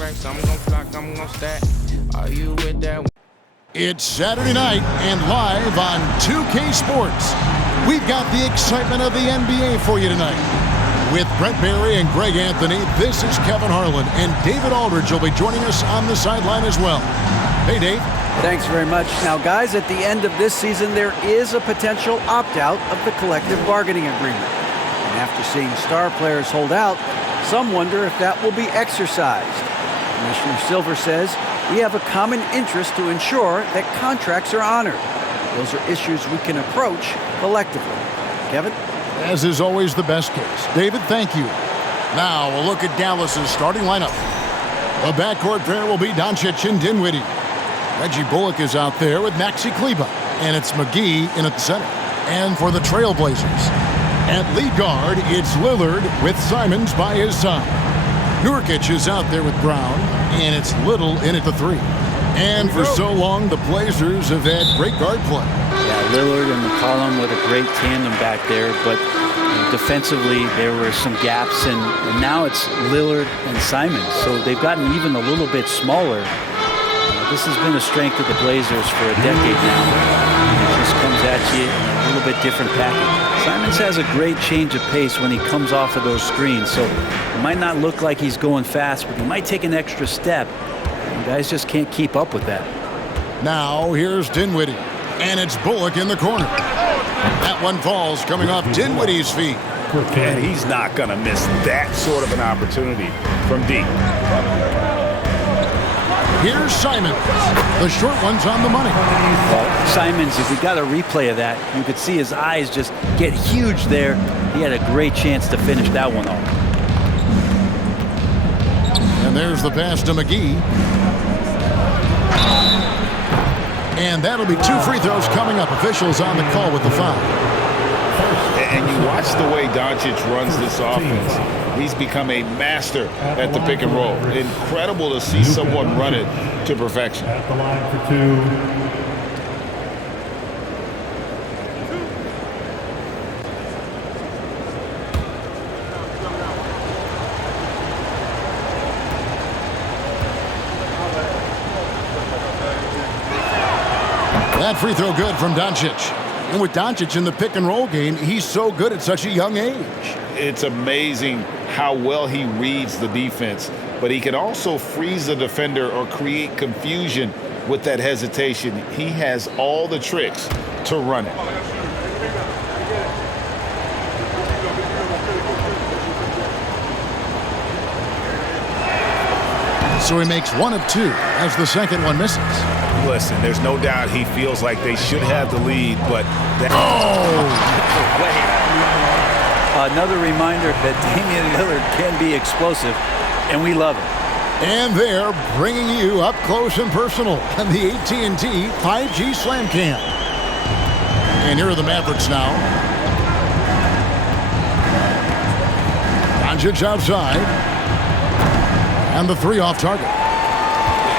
racks, I'm gon' flock, I'm gon' stack. Are you with that? It's Saturday night and live on 2K Sports. We've got the excitement of the NBA for you tonight. With Brent Barry and Greg Anthony, this is Kevin Harlan, and David Aldridge will be joining us on the sideline as well. Hey, Dave. Thanks very much. Now, guys, at the end of this season, there is a potential opt-out of the collective bargaining agreement. And after seeing star players hold out, some wonder if that will be exercised. Commissioner Silver says we have a common interest to ensure that contracts are honored. Those are issues we can approach collectively. Kevin? As is always the best case. David, thank you. Now we'll look at Dallas's starting lineup. The backcourt pair will be Doncic and Dinwiddie. Reggie Bullock is out there with Maxi Kleber, and it's McGee in at the center. And for the Trailblazers, at lead guard, it's Lillard with Simons by his side. Nurkic is out there with Brown, and it's Little in at the 3. And for so long, the Blazers have had great guard play. Yeah, Lillard and McCollum with a great tandem back there, but defensively there were some gaps, and now it's Lillard and Simons, so they've gotten even a little bit smaller. This has been a strength of the Blazers for a decade now. It just comes at you in a little bit different package. Simons has a great change of pace when he comes off of those screens, so it might not look like he's going fast, but he might take an extra step. And guys just can't keep up with that. Now here's Dinwiddie, and it's Bullock in the corner. That one falls coming off Dinwiddie's feet. And he's not going to miss that sort of an opportunity from deep. Here's Simons. The short one's on the money. Well, Simons, if we got a replay of that, you could see his eyes just get huge there. He had a great chance to finish that one off. And there's the pass to McGee. And that'll be 2 free throws coming up. Officials on the call with the foul. And you watch the way Doncic runs this offense. He's become a master at the pick and roll. Incredible to see someone run it to perfection. At the line for 2. That free throw good from Doncic. And with Doncic in the pick and roll game, he's so good at such a young age. It's amazing how well he reads the defense, but he can also freeze the defender or create confusion with that hesitation. He has all the tricks to run it. So he makes 1 of 2 as the second one misses. Listen, there's no doubt he feels like they should have the lead, but Another reminder that Damian Lillard can be explosive, and we love it. And they're bringing you up close and personal on the AT&T 5G Slam Cam. And here are the Mavericks now. Doncic outside. And the 3 off target.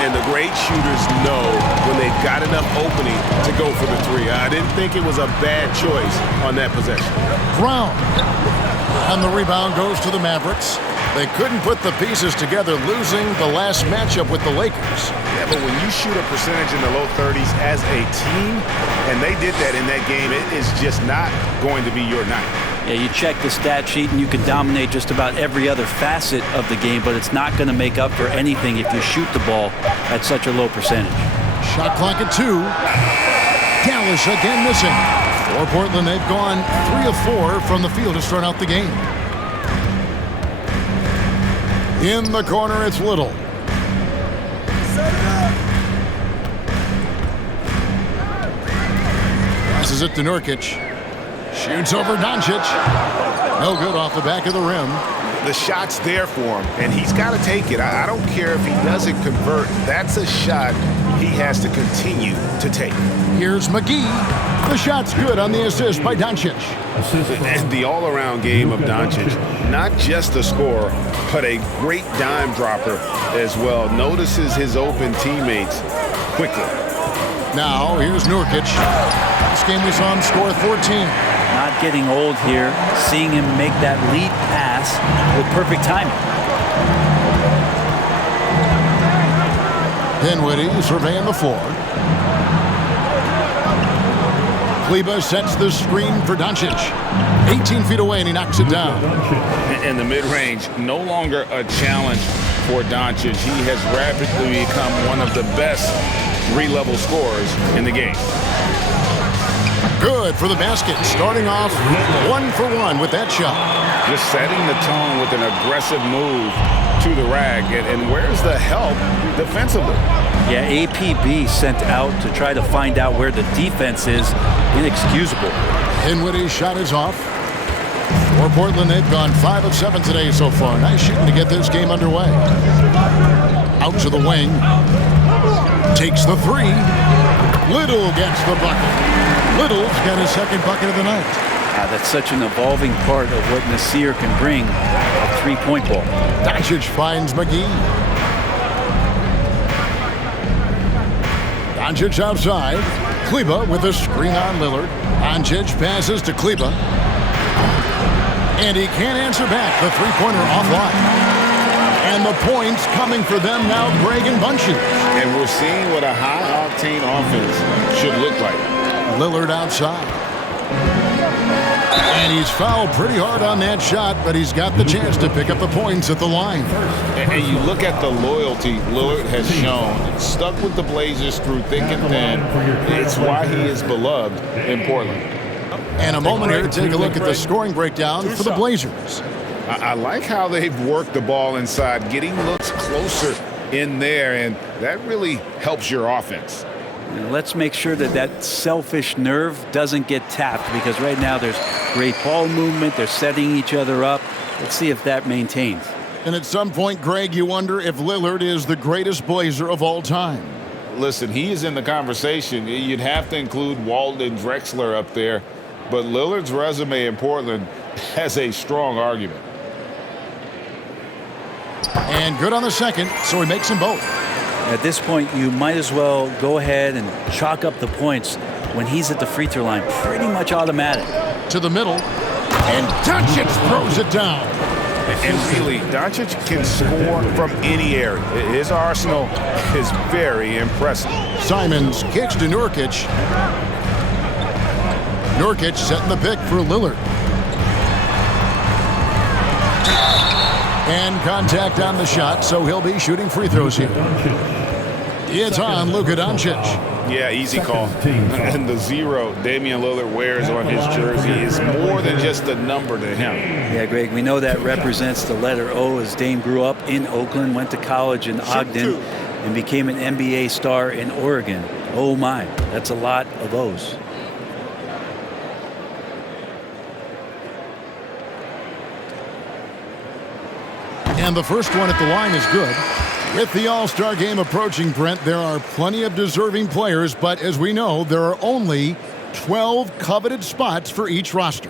And the great shooters know when they've got enough opening to go for the 3. I didn't think it was a bad choice on that possession. Brown. And the rebound goes to the Mavericks. They couldn't put the pieces together, losing the last matchup with the Lakers. Yeah, but when you shoot a percentage in the low 30s as a team, and they did that in that game, it is just not going to be your night. Yeah, you check the stat sheet and you can dominate just about every other facet of the game, but it's not going to make up for anything if you shoot the ball at such a low percentage. Shot clock at 2. Dallas again missing. For Portland, they've gone 3 of 4 from the field to start out the game. In the corner, it's Little. Passes it to Nurkic. Shoots over Doncic. No good off the back of the rim. The shot's there for him, and he's got to take it. I don't care if he doesn't convert. That's a shot he has to continue to take. Here's McGee. The shot's good on the assist by Doncic. And the all-around game of Doncic, not just a scorer, but a great dime dropper as well. Notices his open teammates quickly. Now, here's Nurkic. This game we saw him score 14. Not getting old here, seeing him make that lead pass with perfect timing. Dinwiddie surveying the floor. Kleba sets the screen for Doncic. 18 feet away, and he knocks it down. In the mid-range, no longer a challenge for Doncic. He has rapidly become one of the best three-level scorers in the game. Good for the basket. Starting off 1 for 1 with that shot. Just setting the tone with an aggressive move to the rack. And where's the help defensively? Yeah, APB sent out to try to find out where the defense is. Inexcusable. Dinwiddie's shot is off. For Portland, they've gone 5 of 7 today so far. Nice shooting to get this game underway. Out to the wing. Takes the three. Little gets the bucket. Little's got his second bucket of the night. That's such an evolving part of what Nasir can bring, a three-point ball. Doncic finds McGee. Doncic outside. Kleba with a screen on Lillard. Doncic passes to Kleba. And he can't answer back. The three-pointer offline. And the points coming for them now, Greg and bunches. And we're seeing what a high-octane offense should look like. Lillard outside. And he's fouled pretty hard on that shot, but he's got the chance to pick up the points at the line. And you look at the loyalty Lillard has shown. Stuck with the Blazers through thick and thin. It's why he is beloved in Portland. And a moment here to take a look at the scoring breakdown for the Blazers. I like how they've worked the ball inside, getting looks closer in there, and that really helps your offense. And let's make sure that that selfish nerve doesn't get tapped, because right now there's great ball movement. They're setting each other up. Let's see if that maintains. And at some point, Greg, you wonder if Lillard is the greatest Blazer of all time. Listen, he is in the conversation. You'd have to include Walton Drexler up there, but Lillard's resume in Portland has a strong argument. And good on the second, so he makes them both. At this point, you might as well go ahead and chalk up the points when he's at the free throw line. Pretty much automatic. To the middle, and Doncic throws it down. And really, Doncic can score from any area. His arsenal is very impressive. Simons kicks to Nurkic. Nurkic setting the pick for Lillard. And contact on the shot, so he'll be shooting free throws here. It's on Luka Doncic. Yeah, easy call. And the 0 Damian Lillard wears on his jersey is more than just a number to him. Yeah, Greg, we know that represents the letter O, as Dame grew up in Oakland, went to college in Ogden, and became an NBA star in Oregon. Oh my, that's a lot of O's. And the first one at the line is good. With the All-Star game approaching, Brent, there are plenty of deserving players, but as we know, there are only 12 coveted spots for each roster.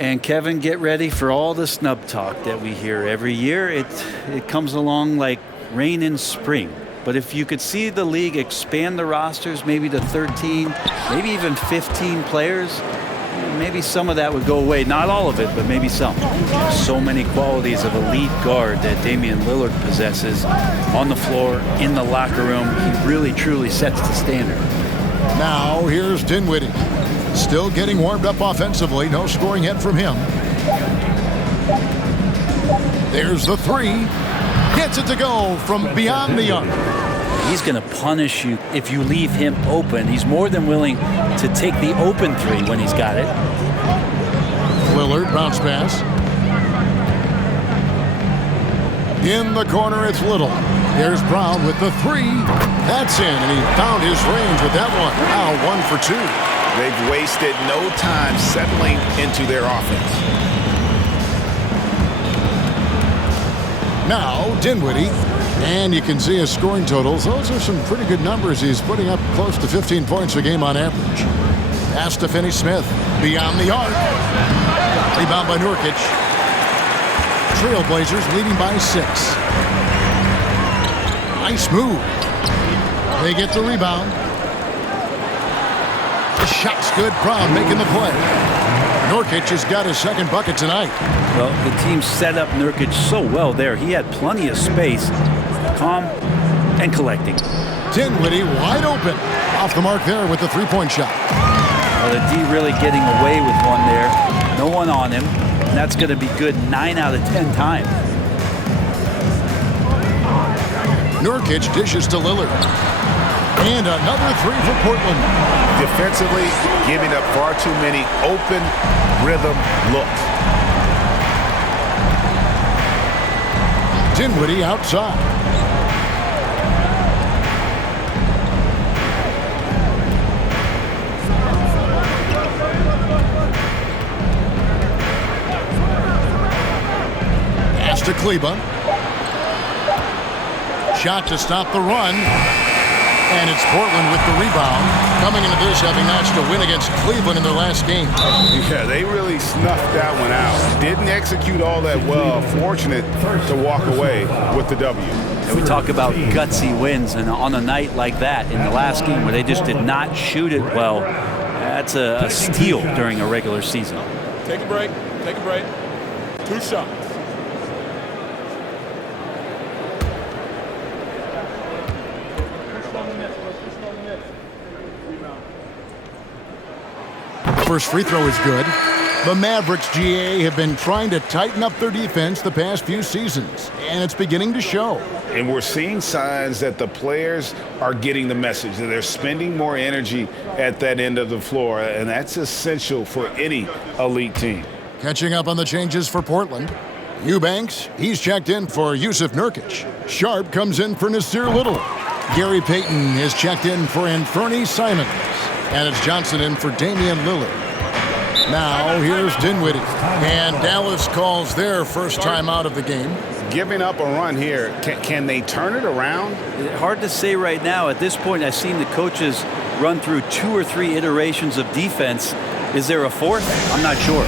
And Kevin, get ready for all the snub talk that we hear every year. It comes along like rain in spring. But if you could see the league expand the rosters maybe to 13, maybe even 15 players, maybe some of that would go away. Not all of it, but maybe some. So many qualities of elite guard that Damian Lillard possesses on the floor, in the locker room. He really, truly sets the standard. Now, here's Dinwiddie. Still getting warmed up offensively. No scoring yet from him. There's the three. Gets it to go from beyond the arc. He's going to punish you if you leave him open. He's more than willing to take the open three when he's got it. Lillard, bounce pass. In the corner, it's Little. There's Brown with the three. That's in, and he found his range with that one. Now 1 for 2. They've wasted no time settling into their offense. Now, Dinwiddie. And you can see his scoring totals. Those are some pretty good numbers. He's putting up close to 15 points a game on average. Pass to Finney-Smith. Beyond the arc. Rebound by Nurkic. Trailblazers leading by 6. Nice move. They get the rebound. The shot's good. Brown making the play. Nurkic has got his second bucket tonight. Well, the team set up Nurkic so well there. He had plenty of space. Calm and collecting. Dinwiddie wide open. Off the mark there with the three-point shot. Well, the D really getting away with one there. No one on him. And that's going to be good 9 out of 10 times. Nurkic dishes to Lillard. And another three for Portland. Defensively, giving up far too many open rhythm looks. Dinwiddie outside. Pass to Kleba. Shot to stop the run. And it's Portland with the rebound. Coming into this, having notched a win against Cleveland in their last game. Yeah, they really snuffed that one out. Didn't execute all that well. Fortunate to walk away with the W. And we talk about gutsy wins, and on a night like that in the last game where they just did not shoot it well, that's a steal during a regular season. Take a break. Take a break. 2 shots. First free throw is good. The Mavericks, GA, have been trying to tighten up their defense the past few seasons, and it's beginning to show. And we're seeing signs that the players are getting the message, that they're spending more energy at that end of the floor, and that's essential for any elite team. Catching up on the changes for Portland. Eubanks, he's checked in for Yusuf Nurkic. Sharp comes in for Nasir Little. Gary Payton is checked in for Anthony Simons. And it's Johnson in for Damian Lillard. Now here's Dinwiddie. And Dallas calls their first time out of the game. Giving up a run here, can they turn it around? Hard to say right now. At this point, I've seen the coaches run through 2 or 3 iterations of defense. Is there a fourth? I'm not sure.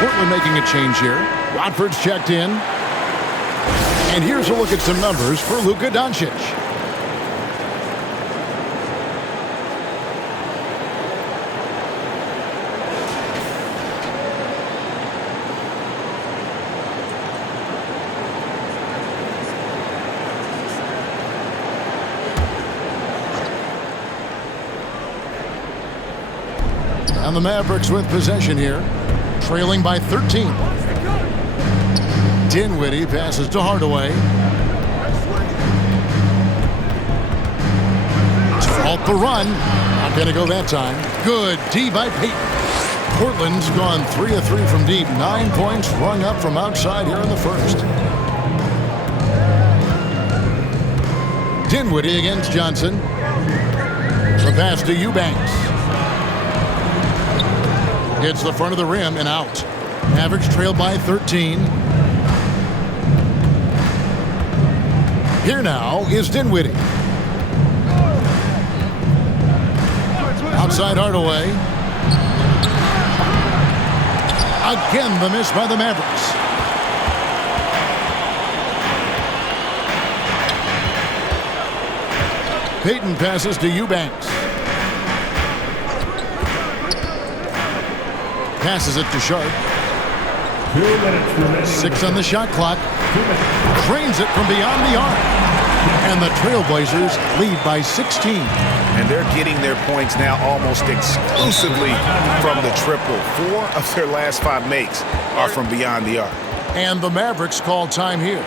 Portland making a change here. Watford's checked in. And here's a look at some numbers for Luka Doncic. And the Mavericks with possession here, trailing by 13. Dinwiddie passes to Hardaway. Off the run. Not going to go that time. Good D by Payton. Portland's gone 3 of 3 from deep. 9 points rung up from outside here in the first. Dinwiddie against Johnson. The pass to Eubanks. Hits the front of the rim and out. Mavericks trail by 13. Here now is Dinwiddie. Outside Hardaway. Again the miss by the Mavericks. Payton passes to Eubanks. Passes it to Sharp. 6 on the shot clock. Drains it from beyond the arc. And the Trailblazers lead by 16. And they're getting their points now almost exclusively from the triple. 4 of their last 5 makes are from beyond the arc. And the Mavericks call time here.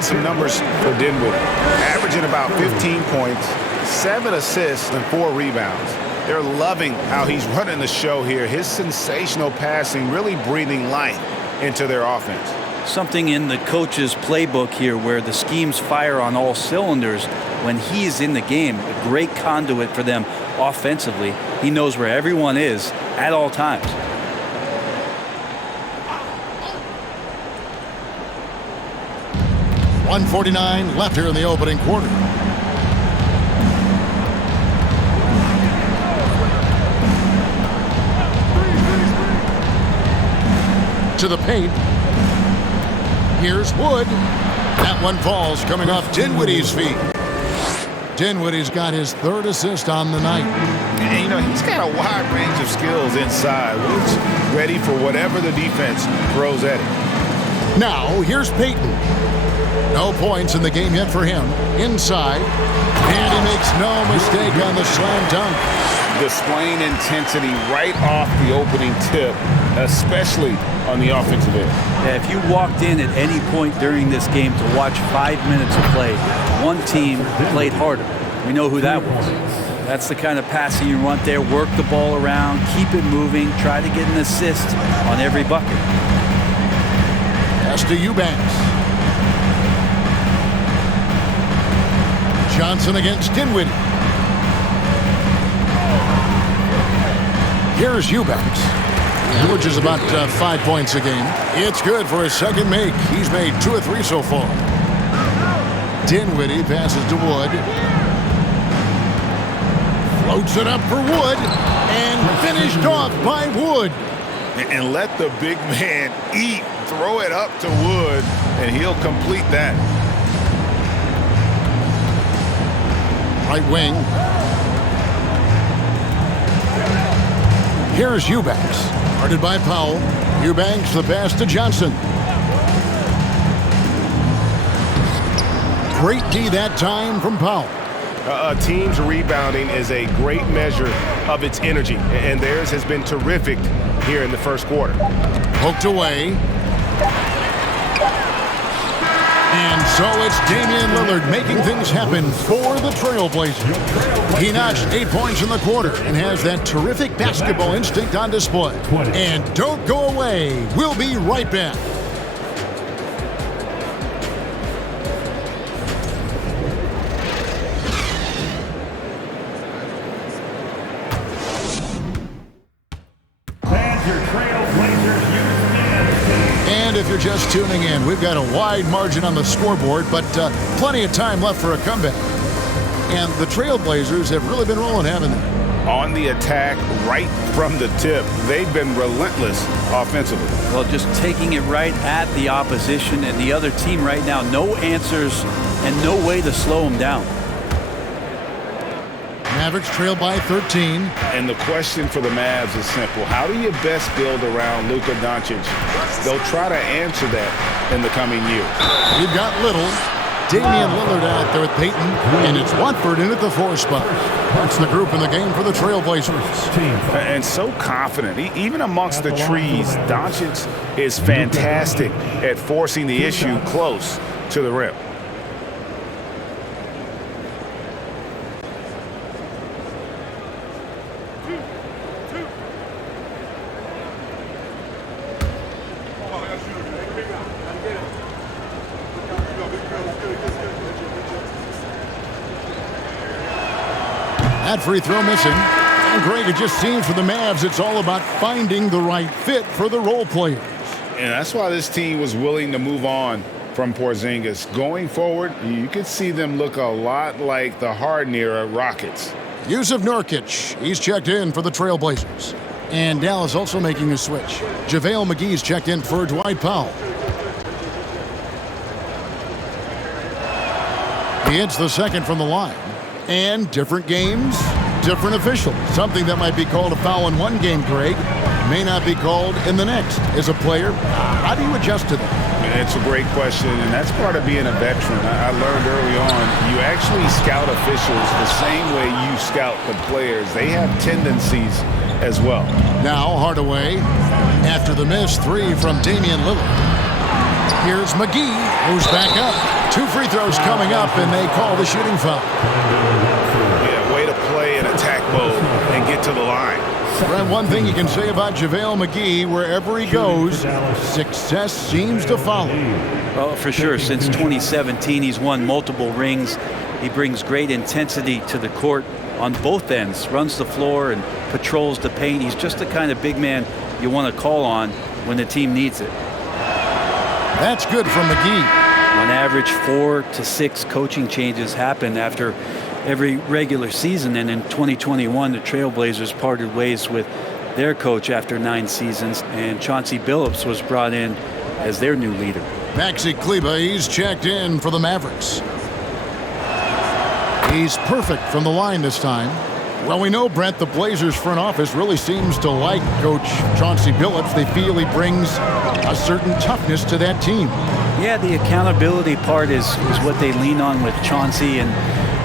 Some numbers for Dinwiddie, averaging about 15 points, 7 assists, and 4 rebounds. They're loving how he's running the show here. His sensational passing really breathing life into their offense. Something in the coach's playbook here where the schemes fire on all cylinders. When he is in the game, a great conduit for them offensively. He knows where everyone is at all times. .149 left here in the opening quarter. To the paint. Here's Wood. That one falls coming off Dinwiddie's feet. Dinwiddie's got his 3rd assist on the night. And, you know, he's got a wide range of skills inside. Wood's ready for whatever the defense throws at him. Now, here's Payton. No points in the game yet for him. Inside. And he makes no mistake on the slam dunk. Displaying intensity right off the opening tip, especially on the offensive end. Yeah, if you walked in at any point during this game to watch 5 minutes of play, one team played harder. We know who that was. That's the kind of passing you want there. Work the ball around, keep it moving, try to get an assist on every bucket. Pass to Eubanks. Johnson against Dinwiddie. Here's Eubanks. Averages about 5 points a game. It's good for his 2nd make. He's made 2 or 3 so far. Dinwiddie passes to Wood. Floats it up for Wood. And finished off by Wood. And let the big man eat. Throw it up to Wood, and he'll complete that. Right wing. Here's Eubanks. Guarded by Powell. Eubanks the pass to Johnson. Great D that time from Powell. A team's rebounding is a great measure of its energy, and theirs has been terrific here in the first quarter. Poked away. And so it's Damian Lillard making things happen for the Trailblazers. He notched 8 points in the quarter and has that terrific basketball instinct on display. And don't go away. We'll be right back. And if you're just tuning in, we've got a wide margin on the scoreboard, but plenty of time left for a comeback. And the Trailblazers have really been rolling, haven't they? On the attack right from the tip. They've been relentless offensively. Well, just taking it right at the opposition and the other team right now. No answers and no way to slow him down. Mavericks trail by 13. And the question for the Mavs is simple. How do you best build around Luka Doncic? They'll try to answer that in the coming year. You've got Little, Damian Lillard out there with Peyton, and it's Watford in at the 4 spot. That's the group in the game for the Trailblazers. And so confident. Even amongst the trees, Doncic is fantastic at forcing the issue close to the rim. That free throw missing. And Greg, it just seems for the Mavs it's all about finding the right fit for the role players. And that's why this team was willing to move on from Porzingis. Going forward, you could see them look a lot like the Harden-era Rockets. Yusuf Nurkic, he's checked in for the Trailblazers. And Dallas also making a switch. JaVale McGee's checked in for Dwight Powell. He hits the second from the line. And different games, different officials. Something that might be called a foul in one game, Greg, may not be called in the next. As a player, how do you adjust to that? It's a great question, and that's part of being a veteran. I learned early on, you actually scout officials the same way you scout the players. They have tendencies as well. Now Hardaway, after the missed 3 from Damian Lillard. Here's McGee, who's back up. 2 free throws coming up, and they call the shooting foul. Yeah, way to play in attack mode and get to the line. Brent, one thing you can say about JaVale McGee, wherever he goes, success seems to follow. Well, for sure. Since 2017, he's won multiple rings. He brings great intensity to the court on both ends, runs the floor and patrols the paint. He's just the kind of big man you want to call on when the team needs it. That's good from McGee. On average, 4 to 6 coaching changes happen after every regular season, and in 2021, the Trailblazers parted ways with their coach after 9 seasons, and Chauncey Billups was brought in as their new leader. Maxi Kleber, he's checked in for the Mavericks. He's perfect from the line this time. Well, we know, Brent, the Blazers front office really seems to like Coach Chauncey Billups. They feel he brings a certain toughness to that team. Yeah, the accountability part is what they lean on with Chauncey, and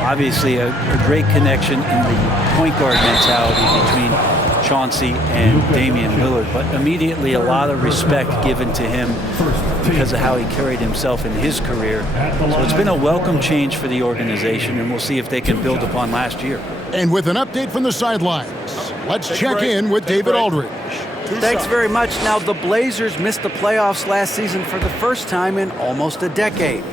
obviously a great connection in the point guard mentality between Chauncey and Damian Lillard. But immediately a lot of respect given to him because of how he carried himself in his career. So it's been a welcome change for the organization, and we'll see if they can build upon last year. And with an update from the sidelines, let's check in with David Aldridge. Thanks very much. Now, the Blazers missed the playoffs last season for the first time in almost a decade.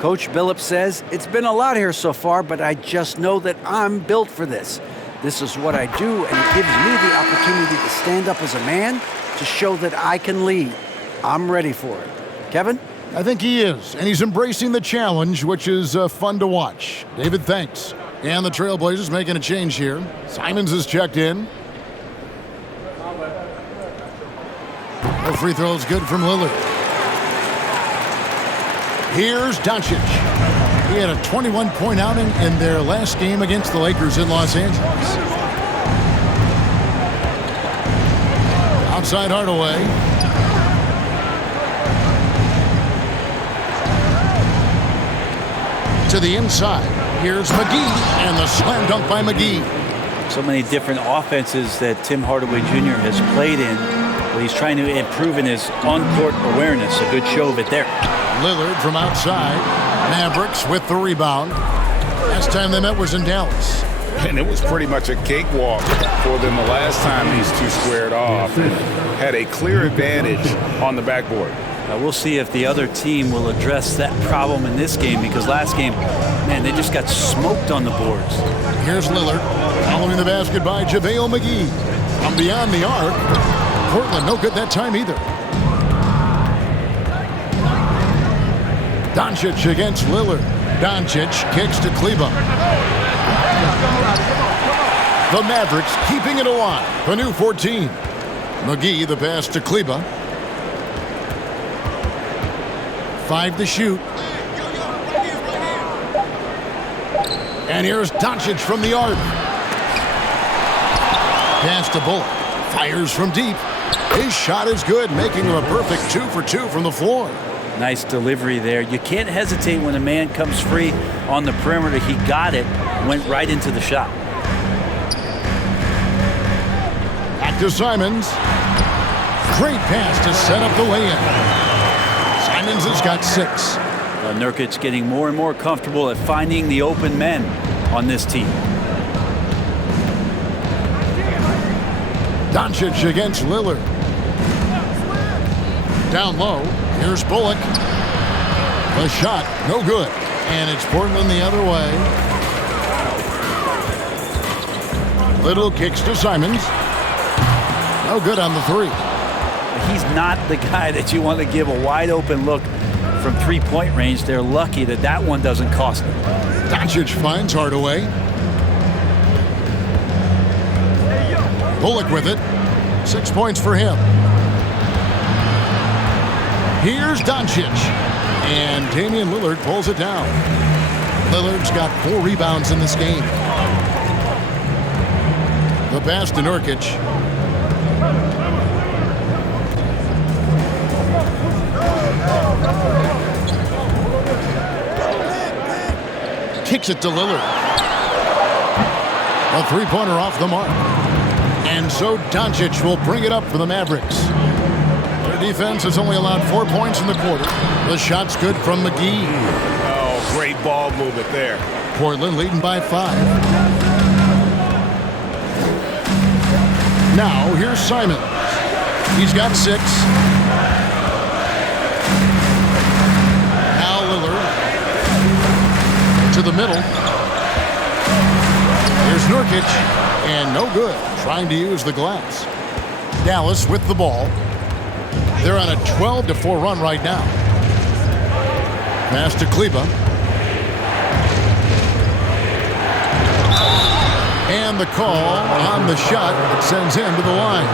Coach Billups says, it's been a lot here so far, but I just know that I'm built for this. This is what I do, and it gives me the opportunity to stand up as a man to show that I can lead. I'm ready for it. Kevin? I think he is, and he's embracing the challenge, which is fun to watch. David, thanks. And the Trailblazers making a change here. Simons is checked in. The free throw is good from Lillard. Here's Doncic. He had a 21-point outing in their last game against the Lakers in Los Angeles. Outside Hardaway. To the inside. Here's McGee, and the slam dunk by McGee. So many different offenses that Tim Hardaway Jr. has played in, but he's trying to improve in his on-court awareness. A good show of it there. Lillard from outside. Mavericks with the rebound. Last time they met was in Dallas. And it was pretty much a cakewalk for them the last time these two squared off and had a clear advantage on the backboard. We'll see if the other team will address that problem in this game, because last game, man, they just got smoked on the boards. Here's Lillard following the basket by JaVale McGee. From beyond the arc. Portland no good that time either. Doncic against Lillard. Doncic kicks to Kleber. The Mavericks keeping it alive. The new 14. McGee the pass to Kleber. 5 to shoot. And here's Doncic from the arc. Pass to Bullock. Fires from deep. His shot is good, making him a perfect 2 for 2 from the floor. Nice delivery there. You can't hesitate when a man comes free on the perimeter. He got it, went right into the shot. Back to Simons. Great pass to set up the lay-in. Simons has got 6. Nurkic getting more and more comfortable at finding the open men on this team. Doncic against Lillard. Down low. Here's Bullock. The shot, no good. And it's Portland the other way. Little kicks to Simons. No good on the 3. He's not the guy that you want to give a wide open look from three-point range. They're lucky that that one doesn't cost them. Doncic finds Hardaway. Bullock with it. 6 points for him. Here's Doncic. And Damian Lillard pulls it down. Lillard's got 4 rebounds in this game. The pass to Nurkic. Kicks it to Lillard. A three-pointer off the mark. And so Doncic will bring it up for the Mavericks. Their defense has only allowed 4 points in the quarter. The shot's good from McGee. Oh, great ball movement there. Portland leading by 5. Now here's Simon. He's got 6. Now Lillard to the middle. Here's Nurkic, and no good. Trying to use the glass. Dallas with the ball. They're on a 12-4 run right now. Pass to Kleber. And the call on the shot that sends him to the line.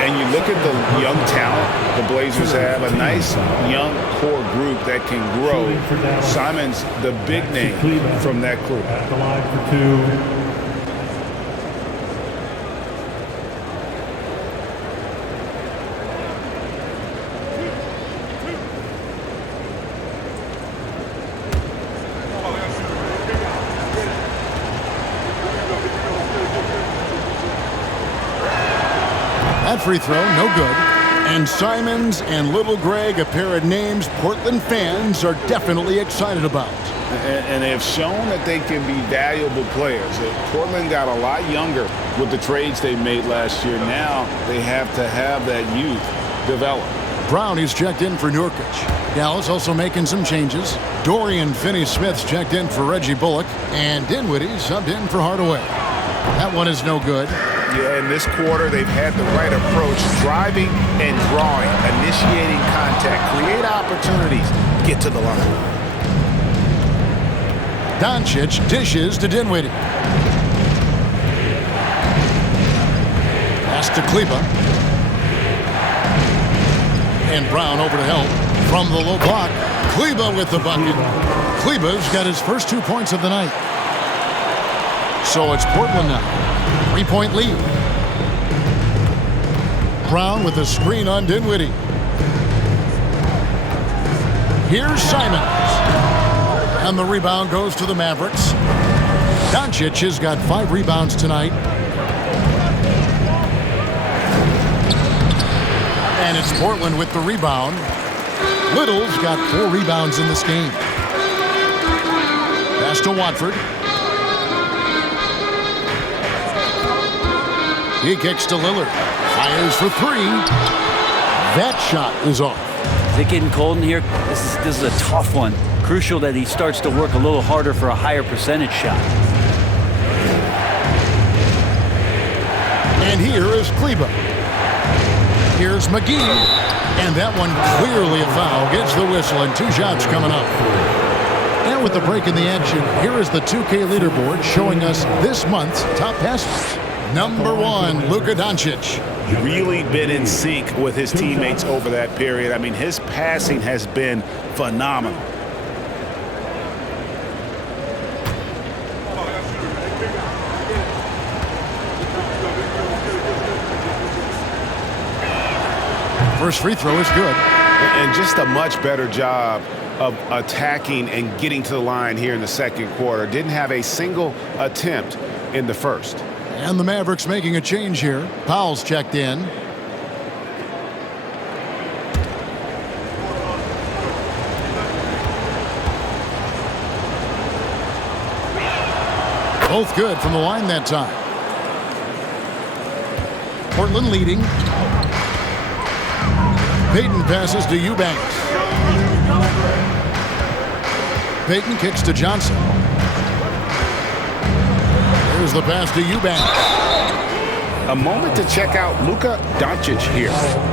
And you look at the young talent the Blazers have, a nice young core group that can grow. Simon's the big name from that group. At the line for 2. That free throw, no good. And Simons and Little Greg, a pair of names Portland fans are definitely excited about. And they have shown that they can be valuable players. Portland got a lot younger with the trades they made last year. Now they have to have that youth develop. Brown is checked in for Nurkic. Dallas also making some changes. Dorian Finney-Smith's checked in for Reggie Bullock. And Dinwiddie subbed in for Hardaway. That one is no good. Yeah, in this quarter, they've had the right approach, driving and drawing, initiating contact, create opportunities, get to the line. Doncic dishes to Dinwiddie. Pass to Kleber. And Brown over to help from the low block. Kleber with the bucket. Kleber's got his first 2 points of the night. So it's Portland now. 3-point lead. Brown with a screen on Dinwiddie. Here's Simons. And the rebound goes to the Mavericks. Doncic has got 5 rebounds tonight. And it's Portland with the rebound. Little's got 4 rebounds in this game. Pass to Watford. He kicks to Lillard. Fires for 3. That shot is off. Is it getting cold in here? This is a tough one. Crucial that he starts to work a little harder for a higher percentage shot. And here is Kleber. Here's McGee. And that one clearly a foul. Gets the whistle and 2 shots coming up. And with the break in the action, here is the 2K leaderboard showing us this month's top passers. Number 1, Luka Doncic. Really been in sync with his teammates over that period. I mean, his passing has been phenomenal. First free throw is good. And just a much better job of attacking and getting to the line here in the second quarter. Didn't have a single attempt in the first. And the Mavericks making a change here. Powell's checked in. Both good from the line that time. Portland leading. Payton passes to Eubanks. Payton kicks to Johnson. Here's the pass to Eubanks. A moment to check out Luka Doncic here.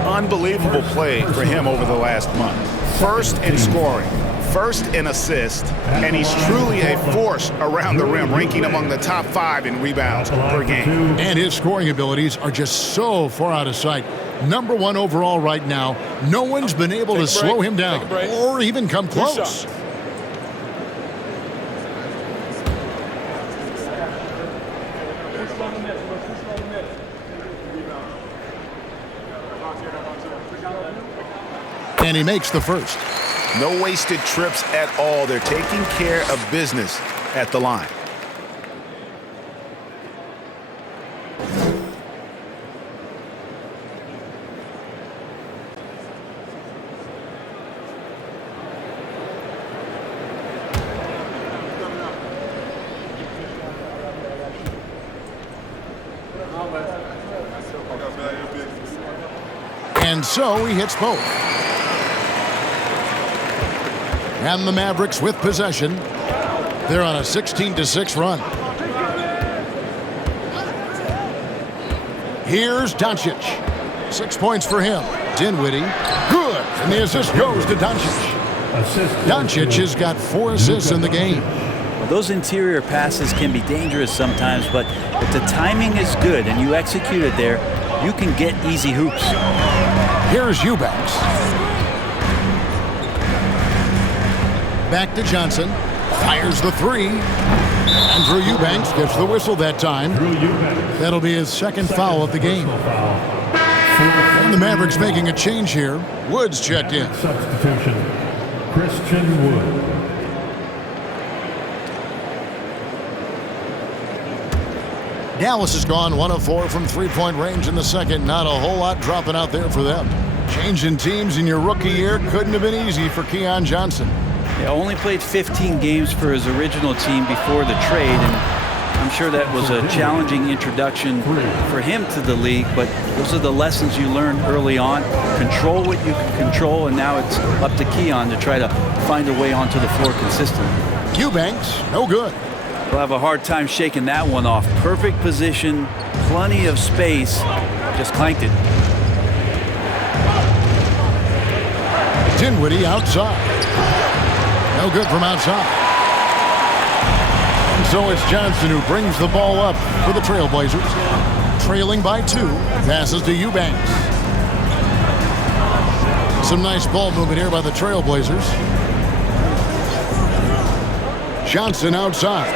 Unbelievable play for him over the last month. First in scoring, first in assist, and he's truly a force around the rim, ranking among the top 5 in rebounds per game. And his scoring abilities are just so far out of sight. Number 1 overall right now. No one's been able to slow him down or even come close. And he makes the first. No wasted trips at all. They're taking care of business at the line. And so he hits both. And the Mavericks with possession. They're on a 16-6 run. Here's Doncic. 6 points for him. Dinwiddie. Good. And the assist goes to Doncic. Doncic has got 4 assists in the game. Well, those interior passes can be dangerous sometimes, but if the timing is good and you execute it there, you can get easy hoops. Here's Eubanks. Back to Johnson. Fires the 3. Andrew Eubanks gets the whistle that time. That'll be his second foul of the game. And the Mavericks making a change here. Woods checked in. Substitution, Christian Wood. Dallas has gone 1 of 4 from three-point range in the second. Not a whole lot dropping out there for them. Changing teams in your rookie year couldn't have been easy for Keon Johnson. He only played 15 games for his original team before the trade, and I'm sure that was a challenging introduction for him to the league, but those are the lessons you learn early on. Control what you can control, and now it's up to Keon to try to find a way onto the floor consistently. Eubanks, no good. He'll have a hard time shaking that one off. Perfect position, plenty of space, just clanked it. Dinwiddie outside. No good from outside. And so it's Johnson who brings the ball up for the Trailblazers. Trailing by 2. Passes to Eubanks. Some nice ball movement here by the Trailblazers. Johnson outside.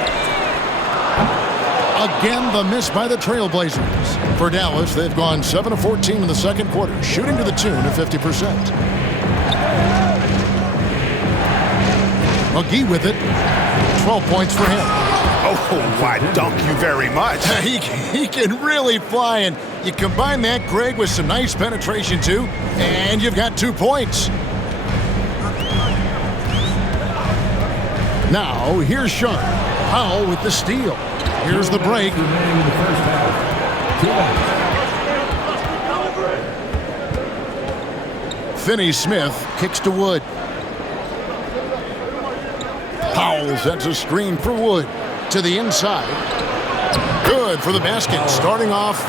Again, the miss by the Trailblazers. For Dallas, they've gone 7 of 14 in the second quarter, shooting to the tune of 50%. McGee with it. 12 points for him. Oh, why dunk you very much. He can really fly, and you combine that, Greg, with some nice penetration, too, and you've got 2 points. Now, here's Sean. Powell with the steal. Here's the break. Finney-Smith kicks to Wood. Powell sets a screen for Wood to the inside. Good for the basket. Starting off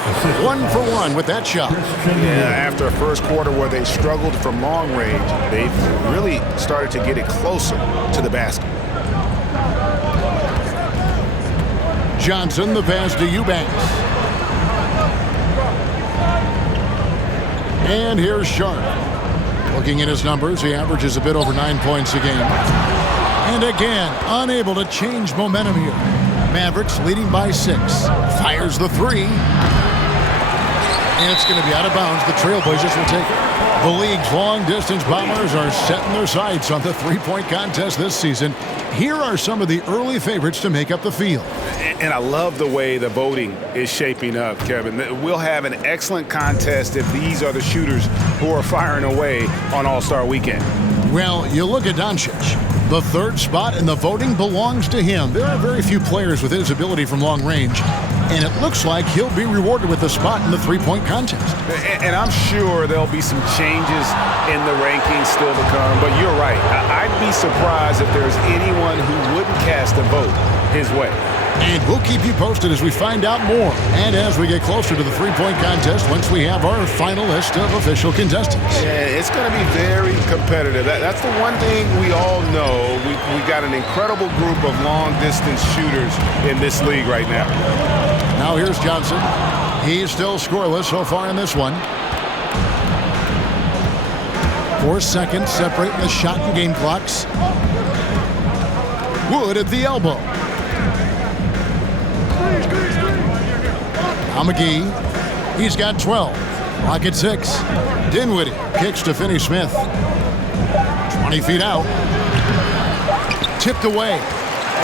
1 for 1 with that shot. Yeah, after a first quarter where they struggled from long range, they've really started to get it closer to the basket. Johnson, the pass to Eubanks. And here's Sharp. Looking at his numbers, he averages a bit over 9 points a game. And again, unable to change momentum here. Mavericks leading by 6. Fires the 3. And it's going to be out of bounds. The Trailblazers will take it. The league's long-distance bombers are setting their sights on the three-point contest this season. Here are some of the early favorites to make up the field. And I love the way the voting is shaping up, Kevin. We'll have an excellent contest if these are the shooters who are firing away on All-Star Weekend. Well, you look at Doncic. The third spot in the voting belongs to him. There are very few players with his ability from long range, and it looks like he'll be rewarded with a spot in the three-point contest. And I'm sure there'll be some changes in the rankings still to come, but you're right. I'd be surprised if there's anyone who wouldn't cast a vote his way. And we'll keep you posted as we find out more and as we get closer to the three-point contest once we have our final list of official contestants. Yeah, it's going to be very competitive. That's the one thing we all know. We got an incredible group of long-distance shooters in this league right now. Now here's Johnson. He's still scoreless so far in this one. 4 seconds separating the shot and game clocks. Wood at the elbow. Now McGee, he's got 12. Rocket 6. Dinwiddie kicks to Finney Smith. 20 feet out. Tipped away.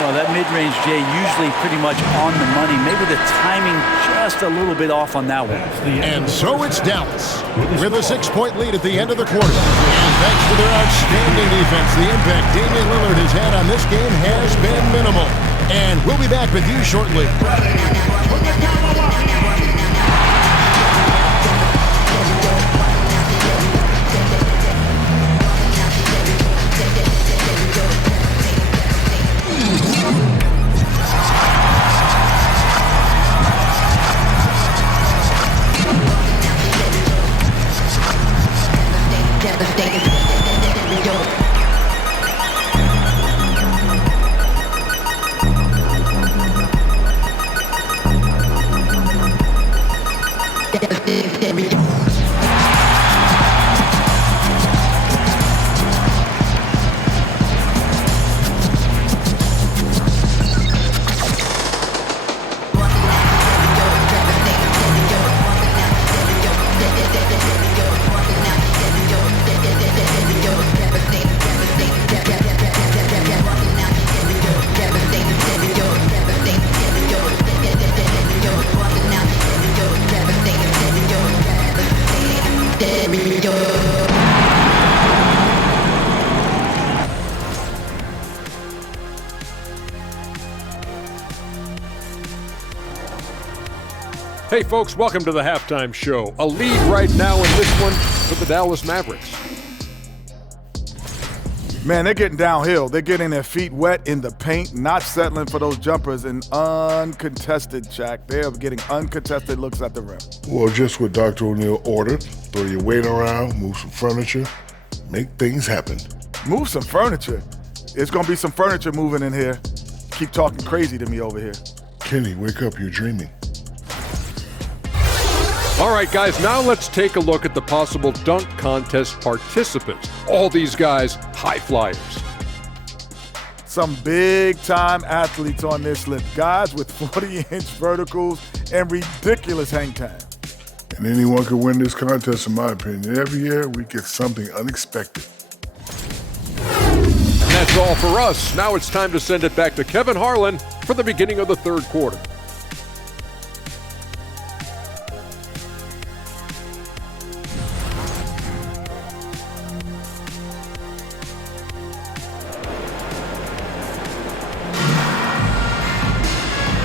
Well, that mid-range, Jay, usually pretty much on the money. Maybe the timing just a little bit off on that one. And so it's Dallas with a 6-point lead at the end of the quarter. And thanks to their outstanding defense, the impact Damian Lillard has had on this game has been minimal. And we'll be back with you shortly. Hey, folks, welcome to the halftime show. A lead right now in this one for the Dallas Mavericks. Man, they're getting downhill. They're getting their feet wet in the paint, not settling for those jumpers and uncontested, Shaq. They're getting uncontested looks at the rim. Well, just what Dr. O'Neal ordered. Throw your weight around, move some furniture, make things happen. Move some furniture? There's going to be some furniture moving in here. Keep talking crazy to me over here. Kenny, wake up, you're dreaming. All right, guys, now let's take a look at the possible dunk contest participants. All these guys, high flyers. Some big-time athletes on this list. Guys with 40-inch verticals and ridiculous hang time. And anyone could win this contest, in my opinion. Every year, we get something unexpected. And that's all for us. Now it's time to send it back to Kevin Harlan for the beginning of the third quarter.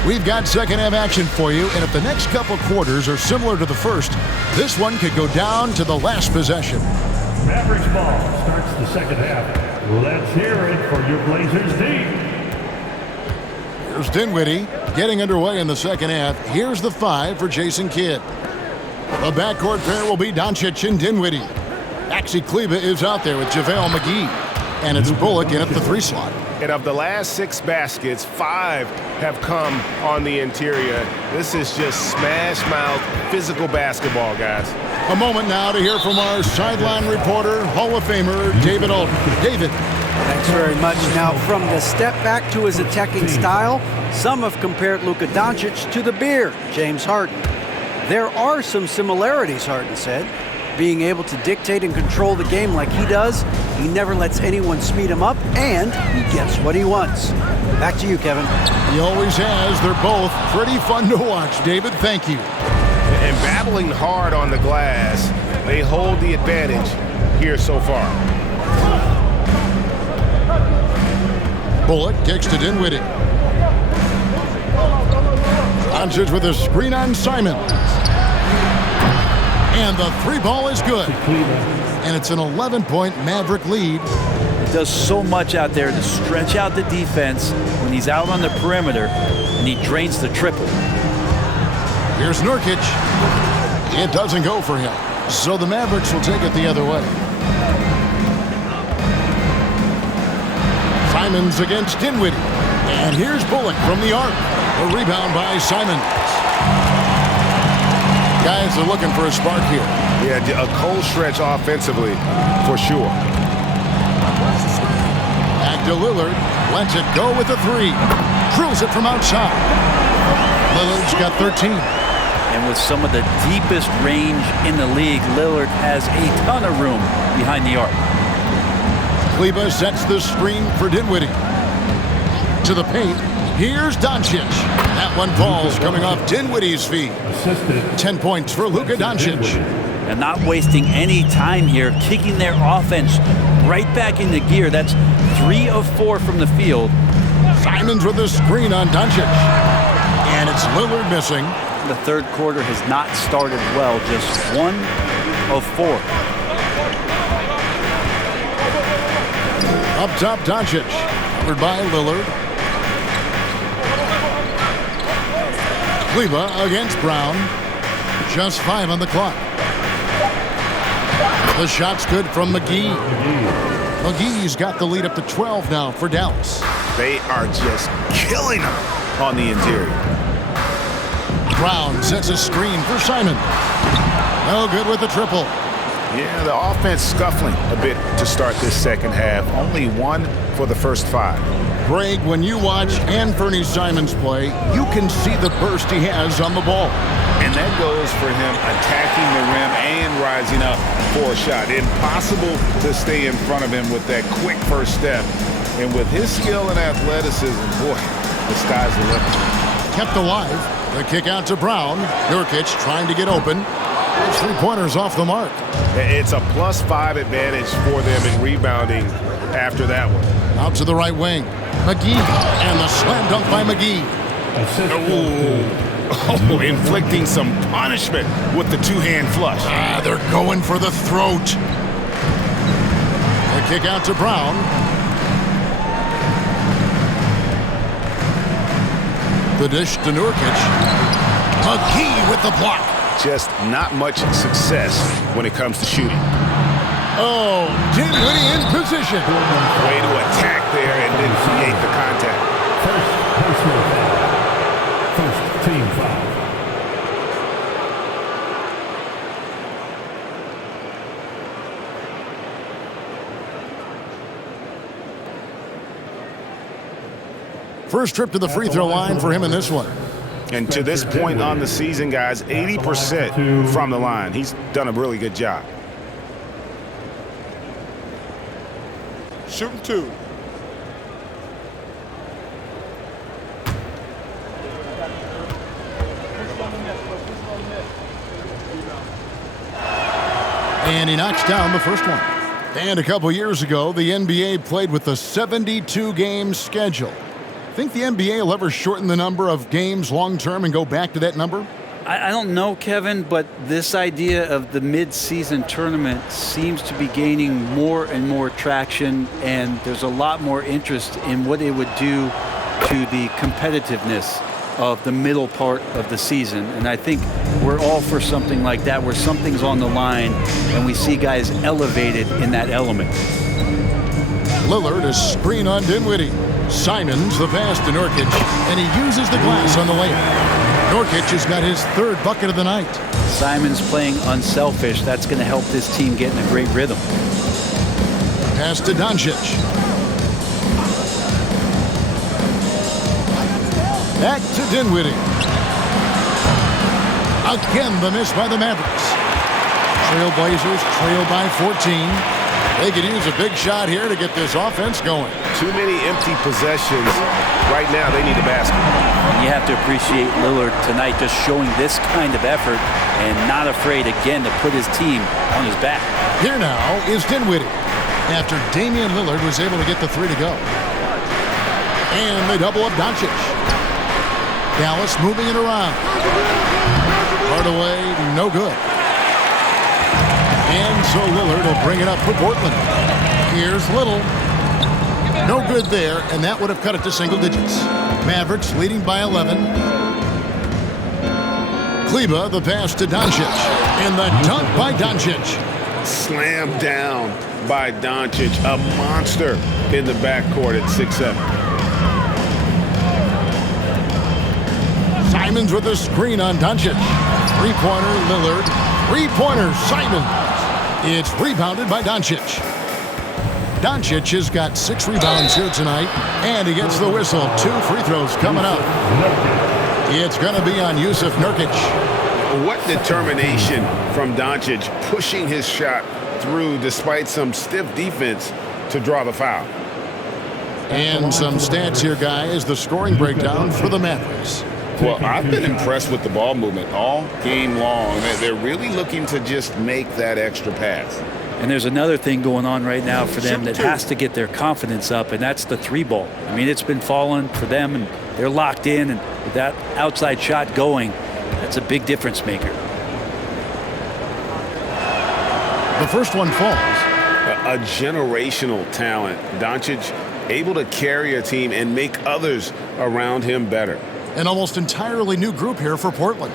We've got second half action for you, and if the next couple quarters are similar to the first, this one could go down to the last possession. Mavericks ball starts the second half. Let's hear it for your Blazers D. Here's Dinwiddie getting underway in the second half. Here's the 5 for Jason Kidd. The backcourt pair will be Doncic and Dinwiddie. Maxi Kleber is out there with JaVale McGee, and it's Bullock in at the 3 slot. And of the last 6 baskets, 5 have come on the interior. This is just smash-mouth physical basketball, guys. A moment now to hear from our sideline reporter, Hall of Famer David Alton. David. Thanks very much. Now, from the step back to his attacking style, some have compared Luka Doncic to the Bear, James Harden. There are some similarities, Harden said, Being able to dictate and control the game like he does, he never lets anyone speed him up, and he gets what he wants. Back to you, Kevin. He always has. They're both pretty fun to watch, David. Thank you. And battling hard on the glass, they hold the advantage here so far. Bullock kicks to Dinwiddie. Doncic with a screen on Simons. And the three ball is good. And it's an 11-point Maverick lead. He does so much out there to stretch out the defense when he's out on the perimeter, and he drains the triple. Here's Nurkic. It doesn't go for him. So the Mavericks will take it the other way. Simons against Dinwiddie. And here's Bullock from the arc. A rebound by Simons. Guys are looking for a spark here. Yeah, a cold stretch offensively, for sure. Back to Lillard. Lets it go with a three. Drills it from outside. Lillard's got 13. And with some of the deepest range in the league, Lillard has a ton of room behind the arc. Kleba sets the screen for Dinwiddie. To the paint. Here's Doncic. That one falls coming off Dinwiddie's feet. 10 points for Luka Doncic. And not wasting any time here, kicking their offense right back into gear. That's 3 of 4 from the field. Simons with the screen on Doncic. And it's Lillard missing. The third quarter has not started well, just 1 of 4. Up top, Doncic. Covered by Lillard. Kleba against Brown. Just 5 on the clock. The shot's good from McGee. McGee's got the lead up to 12 now for Dallas. They are just killing them on the interior. Brown sets a screen for Simon. No good with the triple. Yeah, the offense scuffling a bit to start this second half. Only 1 for the first 5. Greg, when you watch Anthony Simons play, you can see the burst he has on the ball. And that goes for him attacking the rim and rising up for a shot. Impossible to stay in front of him with that quick first step. And with his skill and athleticism, boy, the sky's the limit. Kept alive. The kick out to Brown. Nurkic trying to get open. 3-pointers off the mark. It's a +5 advantage for them in rebounding after that one. Out to the right wing. McGee. And the slam dunk by McGee. Oh, inflicting some punishment with the two-hand flush. They're going for the throat. The kick out to Brown. The dish to Nurkic. McGee with the block. Just not much success when it comes to shooting. Oh, Dinwiddie in position. Way to attack there and then create the contact. First team foul. First trip to the free throw line for him in this one. And to this point on the season, guys, 80% from the line. He's done a really good job. Shooting 2. And he knocks down the first one. And a couple years ago, the NBA played with a 72-game schedule. Think the NBA will ever shorten the number of games long-term and go back to that number? I don't know, Kevin, but this idea of the mid-season tournament seems to be gaining more and more traction, and there's a lot more interest in what it would do to the competitiveness of the middle part of the season. And I think we're all for something like that, where something's on the line and we see guys elevated in that element. Lillard is screen on Dinwiddie. Simons the pass to Nurkic, and he uses the glass on the layup. Nurkic has got his third bucket of the night. Simons playing unselfish. That's going to help this team get in a great rhythm. Pass to Doncic. Back to Dinwiddie. Again, the miss by the Mavericks. Trailblazers trail by 14. They could use a big shot here to get this offense going. Too many empty possessions. Right now, they need a basket. And you have to appreciate Lillard tonight just showing this kind of effort and not afraid, again, to put his team on his back. Here now is Dinwiddie after Damian Lillard was able to get the three to go. And they double up Doncic. Dallas moving it around. Hardaway, no good. And so Lillard will bring it up for Portland. Here's Little. No good there, and that would have cut it to single digits. Mavericks leading by 11. Kleba, the pass to Doncic. And the dunk by Doncic. Slammed down by Doncic, a monster in the backcourt at 6'7". Simons with a screen on Doncic. Three-pointer, Lillard. Three-pointer, Simons. It's rebounded by Doncic. Doncic has got 6 rebounds here tonight, and he gets the whistle. 2 free throws coming up. It's going to be on Yusuf Nurkic. What determination from Doncic, pushing his shot through despite some stiff defense to draw the foul. And some stats here, guys, the scoring breakdown for the Mavericks. Well, I've been impressed with the ball movement all game long. They're really looking to just make that extra pass. And there's another thing going on right now for them that has to get their confidence up, and that's the 3-ball. I mean, it's been falling for them, and they're locked in, and with that outside shot going, that's a big difference maker. The first one falls. A generational talent. Doncic able to carry a team and make others around him better. An almost entirely new group here for Portland.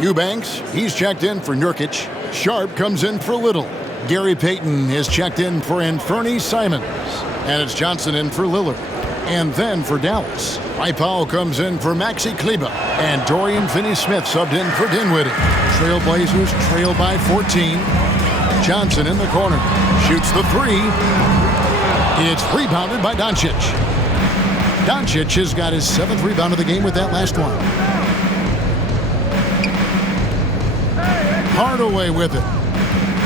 Eubanks, he's checked in for Nurkic. Sharp comes in for Little. Gary Payton is checked in for Anthony Simons. And it's Johnson in for Lillard. And then for Dallas, Powell comes in for Maxi Kleba. And Dorian Finney-Smith subbed in for Dinwiddie. Trailblazers trail by 14. Johnson in the corner. Shoots the 3. It's rebounded by Doncic. Doncic has got his 7th rebound of the game with that last one. Hardaway with it.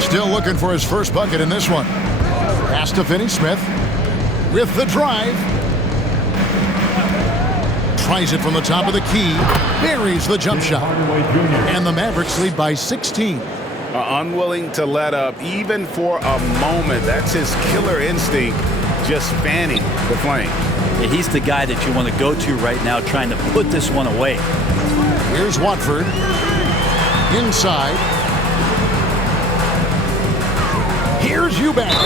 Still looking for his first bucket in this one. Pass to Finney-Smith with the drive. Tries it from the top of the key. Buries the jump shot. And the Mavericks lead by 16. Unwilling to let up even for a moment. That's his killer instinct, just fanning the flame. Yeah, he's the guy that you want to go to right now trying to put this one away. Here's Watford. Inside. Here's Eubanks.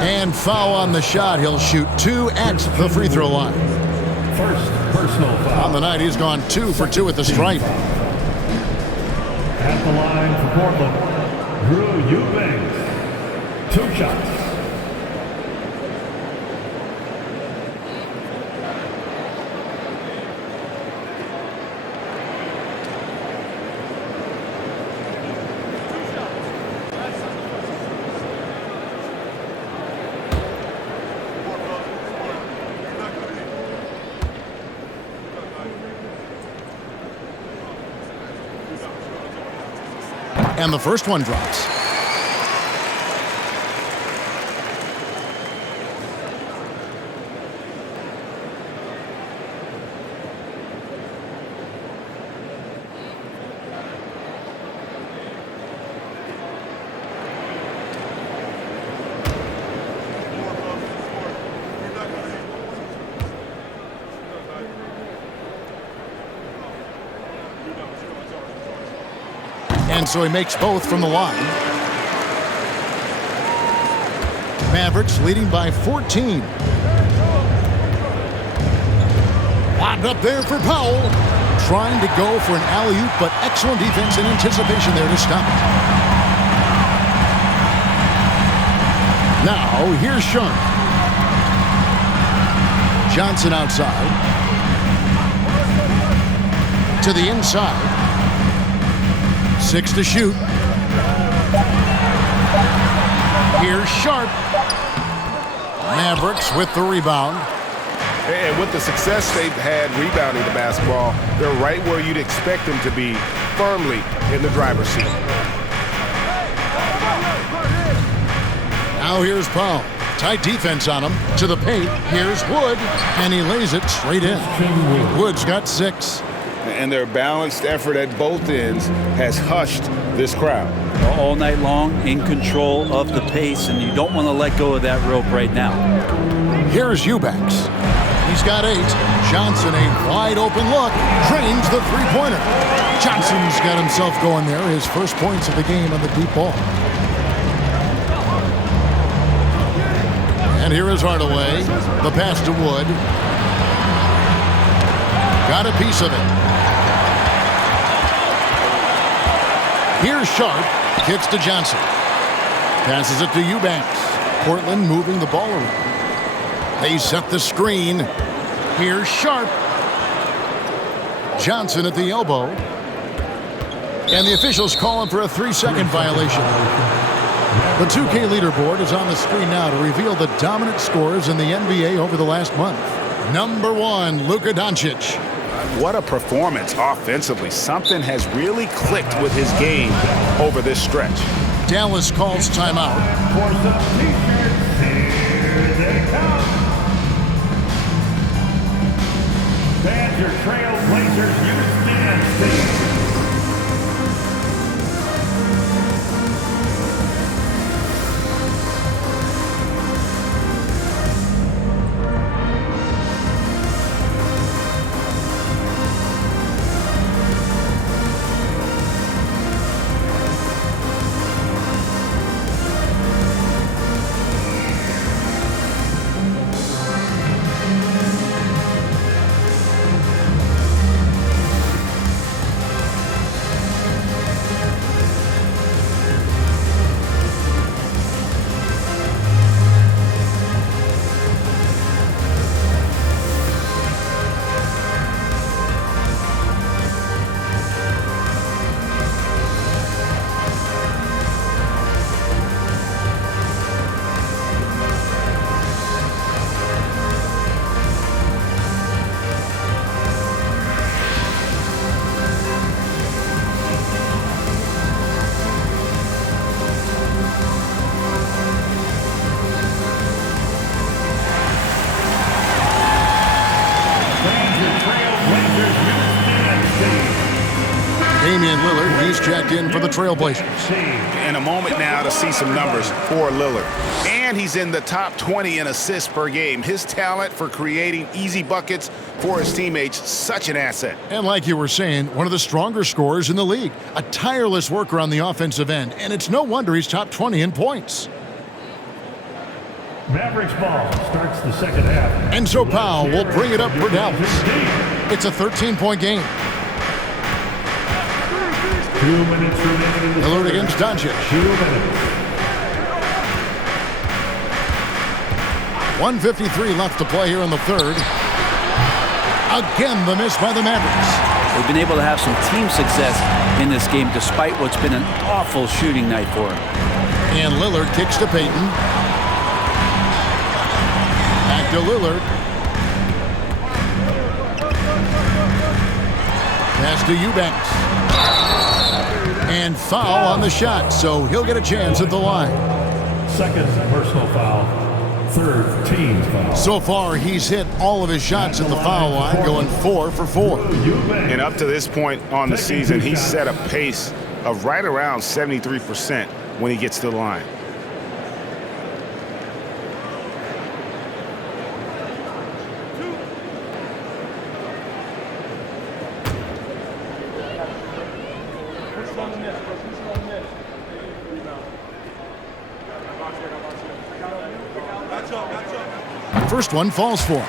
And foul on the shot. He'll shoot 2 at the free throw line. First personal foul. On the night, he's gone 2 for 2 at the stripe. At the line for Portland, Drew Eubanks. 2 shots. And the first one drops. And so he makes both from the line. Mavericks leading by 14. Lobbed up there for Powell. Trying to go for an alley-oop, but excellent defense and anticipation there to stop it. Now, here's Sharp. Johnson outside. To the inside. 6 to shoot. Here's Sharp. Mavericks with the rebound. And with the success they've had rebounding the basketball, they're right where you'd expect them to be, firmly in the driver's seat. Now here's Powell. Tight defense on him. To the paint. Here's Wood. And he lays it straight in. Wood's got 6. And their balanced effort at both ends has hushed this crowd. All night long, in control of the pace, and you don't want to let go of that rope right now. Here's Eubanks. He's got 8. Johnson, a wide open look. Drains the three-pointer. Johnson's got himself going there. His first points of the game on the deep ball. And here is Hardaway. The pass to Wood. Got a piece of it. Here's Sharp. Kicks to Johnson. Passes it to Eubanks. Portland moving the ball around. They set the screen. Here's Sharp. Johnson at the elbow. And the officials calling for a 3-second violation. The 2K leaderboard is on the screen now to reveal the dominant scores in the NBA over the last month. Number 1, Luka Doncic. What a performance offensively. Something has really clicked with his game over this stretch. Dallas calls timeout. For some t-shirts, here they come. Fans are Trailblazers Youth Dance Team. Damian Lillard, he's checked in for the Trailblazers. In a moment now to see some numbers for Lillard. And he's in the top 20 in assists per game. His talent for creating easy buckets for his teammates, such an asset. And like you were saying, one of the stronger scorers in the league. A tireless worker on the offensive end, and it's no wonder he's top 20 in points. Mavericks ball starts the second half. And so Powell will bring it up for Dallas. It's a 13-point game. 2 minutes remaining in the Lillard against Doncic. 2 minutes. 1:53 left to play here in the third. Again, the miss by the Mavericks. They've been able to have some team success in this game despite what's been an awful shooting night for them. And Lillard kicks to Payton. Back to Lillard. Pass to Eubanks. And foul on the shot, so he'll get a chance at the line. Second personal foul. Third team foul. So far, he's hit all of his shots at the foul line, going 4 for 4. And up to this point on the season, he's set a pace of right around 73% when he gets to the line. First one falls for him.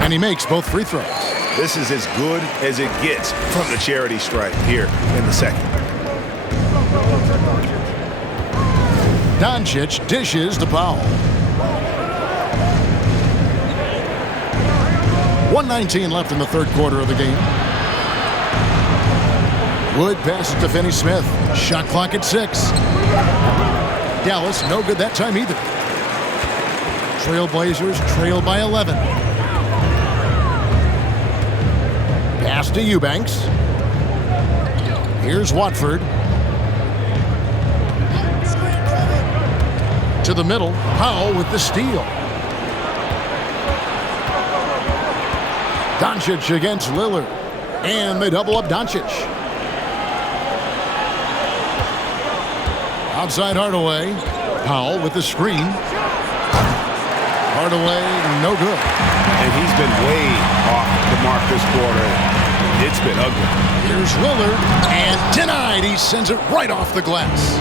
And he makes both free throws. This is as good as it gets from the charity stripe here in the second. Doncic dishes to Powell. 1:19 left in the third quarter of the game. Wood passes to Finney-Smith. Shot clock at 6. Dallas, no good that time either. Trailblazers trail by 11. Pass to Eubanks. Here's Watford. To the middle. Powell with the steal. Doncic against Lillard. And they double up Doncic. Outside Hardaway. Powell with the screen. Hardaway, no good. And he's been way off the mark this quarter. It's been ugly. Here's Lillard, and denied. He sends it right off the glass.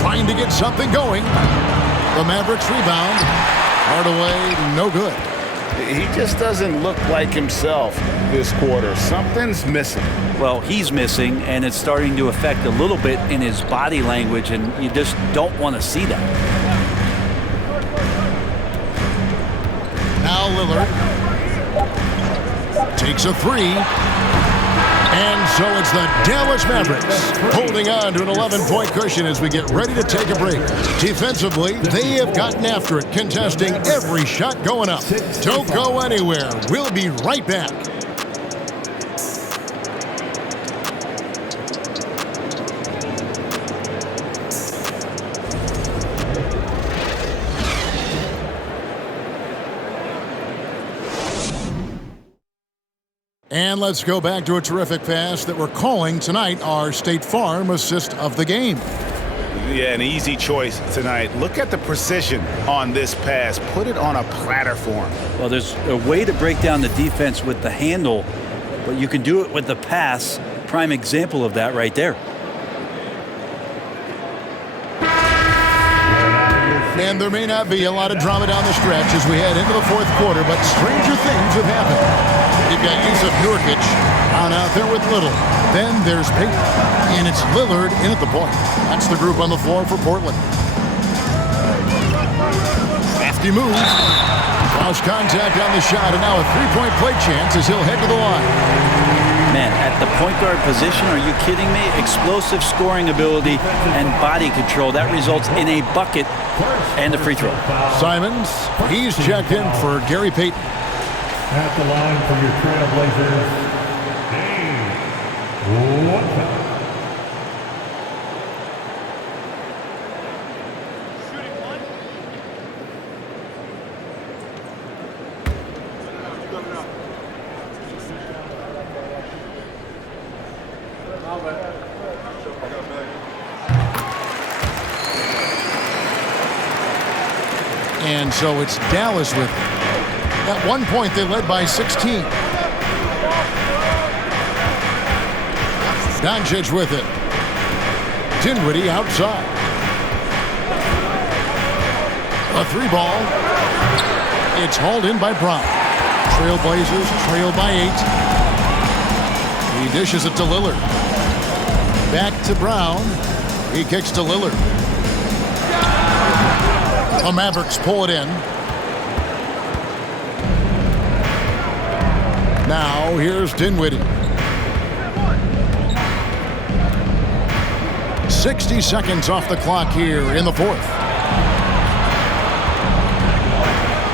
Trying to get something going. The Mavericks rebound. Hardaway, no good. He just doesn't look like himself this quarter. Something's missing. Well, he's missing, and it's starting to affect a little bit in his body language, and you just don't want to see that. Now Lillard takes a 3. And so it's the Dallas Mavericks holding on to an 11-point cushion as we get ready to take a break. Defensively, they have gotten after it, contesting every shot going up. Don't go anywhere. We'll be right back. And let's go back to a terrific pass that we're calling tonight our State Farm assist of the game. Yeah, an easy choice tonight. Look at the precision on this pass. Put it on a platter form. Well, there's a way to break down the defense with the handle, but you can do it with the pass. Prime example of that right there. And there may not be a lot of drama down the stretch as we head into the fourth quarter, but stranger things have happened. You've got Yusuf Nurkic on out there with Little. Then there's Payton, and it's Lillard in at the point. That's the group on the floor for Portland. Crafty move. Cross contact on the shot, and now a three-point play chance as he'll head to the line. Man, at the point guard position, are you kidding me? Explosive scoring ability and body control. That results in a bucket and a free throw. Simons, he's checked in for Gary Payton. At the line for your Trailblazers, Dave Woodcock. And so it's Dallas with it. At one point, they led by 16. Doncic with it. Dinwiddie outside. A 3-ball. It's hauled in by Brown. Trailblazers trail by 8. He dishes it to Lillard. Back to Brown. He kicks to Lillard. The Mavericks pull it in. Now here's Dinwiddie. 60 seconds off the clock here in the fourth.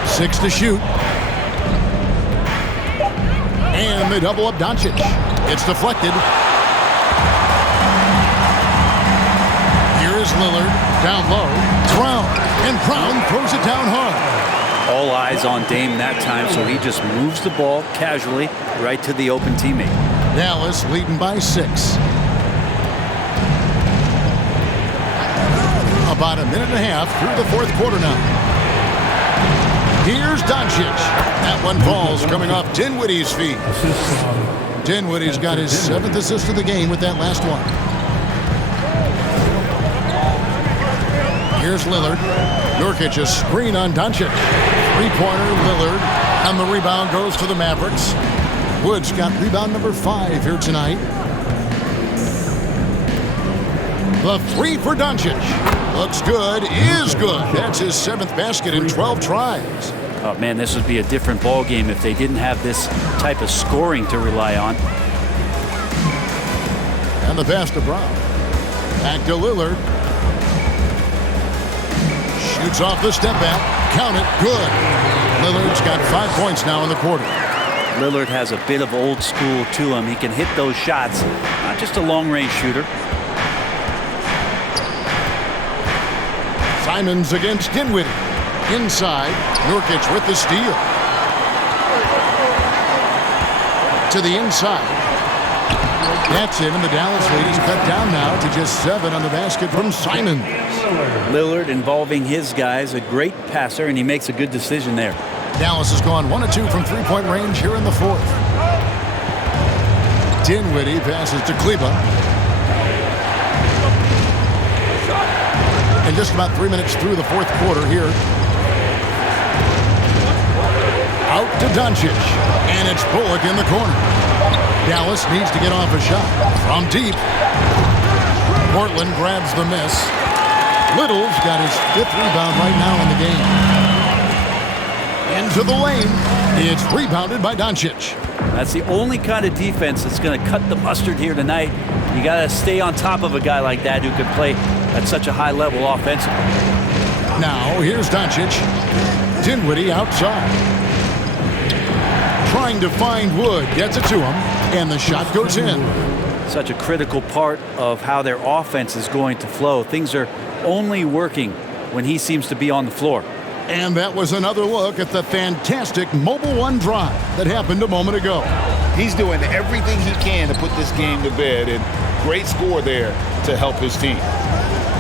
6 to shoot. And they double up Doncic. It's deflected. Here is Lillard. Down low. Brown. And Brown throws it down hard. All eyes on Dame that time, so he just moves the ball casually right to the open teammate. Dallas leading by 6. About a minute and a half through the fourth quarter now. Here's Doncic. That one falls coming off Dinwiddie's feet. Dinwiddie's got his 7th assist of the game with that last one. Here's Lillard. Nurkic a screen on Doncic. Three-pointer, Lillard. And the rebound goes to the Mavericks. Woods got rebound number 5 here tonight. The 3 for Doncic. Looks good, is good. That's his 7th basket in 12 tries. Oh man, this would be a different ball game if they didn't have this type of scoring to rely on. And the pass to Brown. Back to Lillard. Shoots off the step back. Count it. Good. Lillard's got 5 points now in the quarter. Lillard has a bit of old school to him. He can hit those shots, not just a long-range shooter. Simons against Dinwiddie. Inside, Nurkic with the steal. To the inside. That's it, and the Dallas lead is cut down now to just 7 on the basket from Simons. Lillard involving his guys, a great passer, and he makes a good decision there. Dallas has gone 1 of 2 from three-point range here in the fourth. Dinwiddie passes to Kleba. And just about 3 minutes through the fourth quarter here. Out to Doncic, and it's Bullock in the corner. Dallas needs to get off a shot from deep. Portland grabs the miss. Little's got his 5th rebound right now in the game. Into the lane. It's rebounded by Doncic. That's the only kind of defense that's going to cut the mustard here tonight. You got to stay on top of a guy like that who can play at such a high level offensively. Now here's Doncic. Dinwiddie outside. Trying to find Wood. Gets it to him. And the shot goes in. Such a critical part of how their offense is going to flow. Things are only working when he seems to be on the floor. And that was another look at the fantastic Mobile One drive that happened a moment ago. He's doing everything he can to put this game to bed, and great score there to help his team.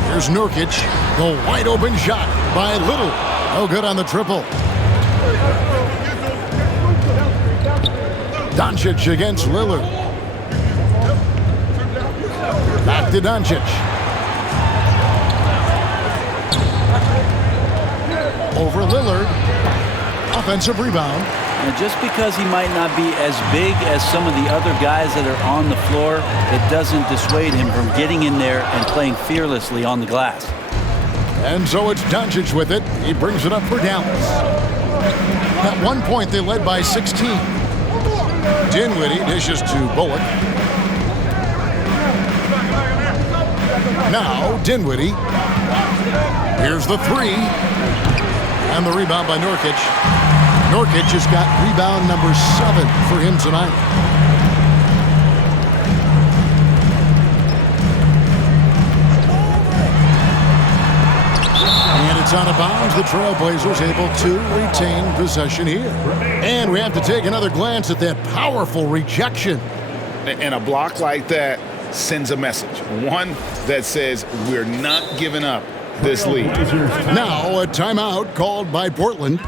Here's Nurkic, the wide open shot by Little. No good on the triple. Doncic against Lillard. Back to Doncic. Over Lillard. Offensive rebound. And just because he might not be as big as some of the other guys that are on the floor, it doesn't dissuade him from getting in there and playing fearlessly on the glass. And so it's Doncic with it. He brings it up for Dallas. At one point, they led by 16. Dinwiddie dishes to Bullock. Now, Dinwiddie. Here's the three. And the rebound by Nurkic. Nurkic has got rebound number 7 for him tonight. And it's out of bounds. The Trailblazers able to retain possession here. And we have to take another glance at that powerful rejection. And a block like that sends a message. One that says we're not giving up this lead. Now a timeout called by Portland.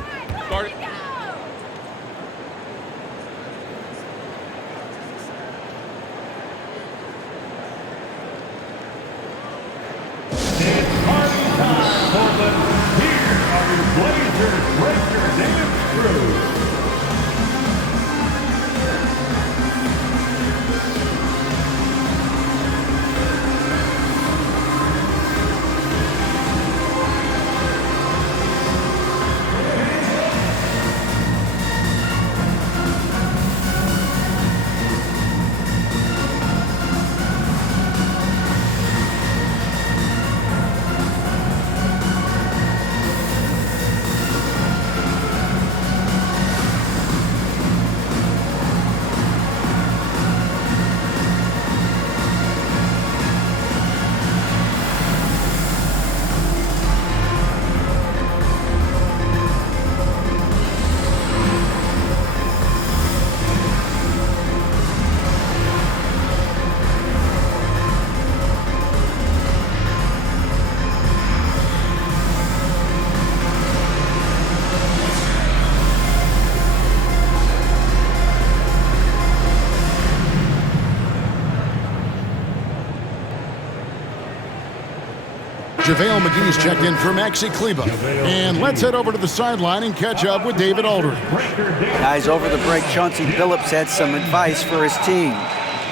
JaVale McGee's checked in for Maxi Kleba. And let's head over to the sideline and catch up with David Aldridge. Guys, over the break, Chauncey Billups had some advice for his team.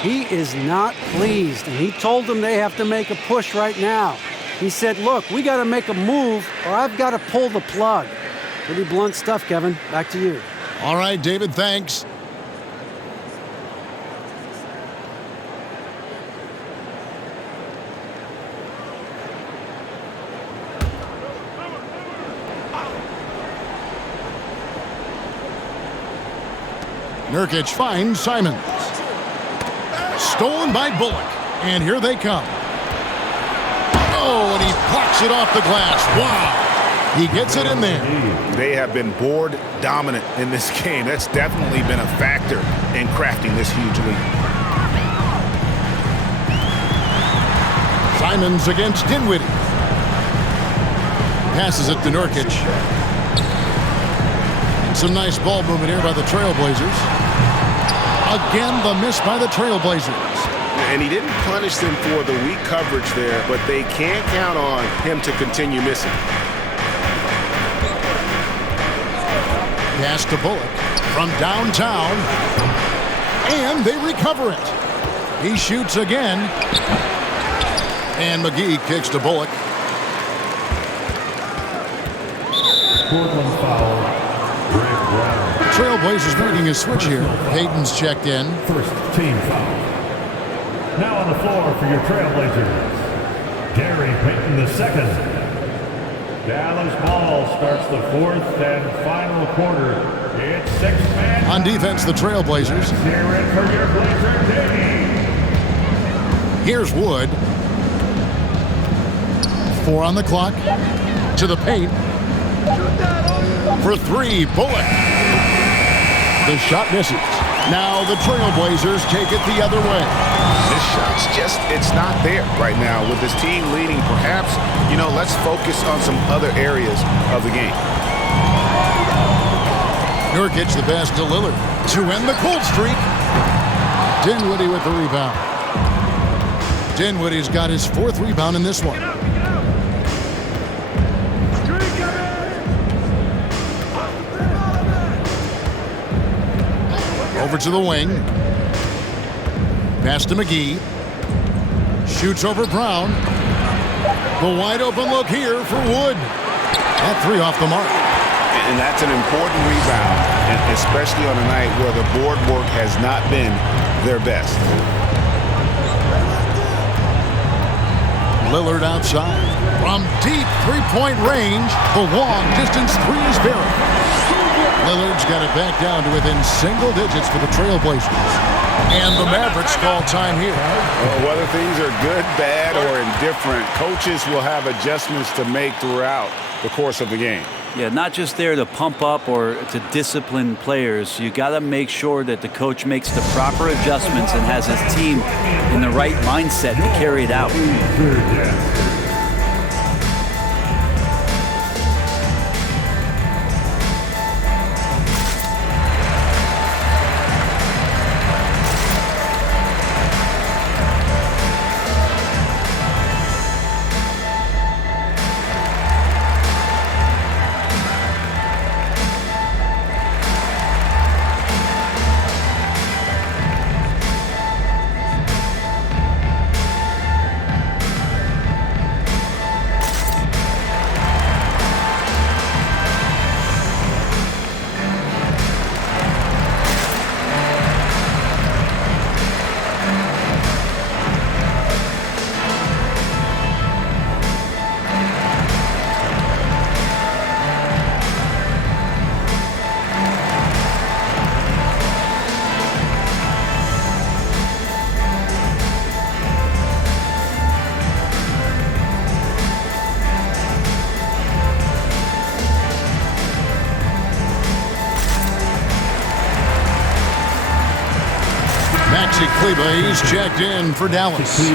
He is not pleased, and he told them they have to make a push right now. He said, look, we got to make a move or I've got to pull the plug. Pretty blunt stuff, Kevin. Back to you. All right, David, thanks. Nurkic finds Simons. Stolen by Bullock. And here they come. Oh, and he plucks it off the glass. Wow. He gets it in there. They have been board dominant in this game. That's definitely been a factor in crafting this huge lead. Simons against Dinwiddie. Passes it to Nurkic. And some nice ball movement here by the Trailblazers. Again, the miss by the Trailblazers. And he didn't punish them for the weak coverage there, but they can't count on him to continue missing. Pass to Bullock from downtown. And they recover it. He shoots again. And McGee kicks to Bullock. Portland foul. Greg Brown. Trailblazers making a switch here. Payton's checked in. First team foul. Now on the floor for your Trailblazers, Gary Payton II. Dallas ball starts the fourth and final quarter. It's 6-man. On defense, the Trailblazers. Here in for your Blazer team. Here's Wood. 4 on the clock. To the paint. For 3, Bullock. The shot misses. Now the Trailblazers take it the other way. This shot's just, it's not there right now. With this team leading, perhaps, let's focus on some other areas of the game. Nurkic the pass to Lillard to end the cold streak. Dinwiddie with the rebound. Dinwiddie's got his 4th rebound in this one. Over to the wing. Pass to McGee. Shoots over Brown. The wide open look here for Wood. That 3 off the mark. And that's an important rebound, especially on a night where the board work has not been their best. Lillard outside. From deep three-point range, the long distance 3 is buried. Lillard's got it back down to within single digits for the Trailblazers. And the Mavericks call time here. Whether things are good, bad, or indifferent, coaches will have adjustments to make throughout the course of the game. Yeah, not just there to pump up or to discipline players. You got to make sure that the coach makes the proper adjustments and has his team in the right mindset to carry it out. He's checked in for Dallas.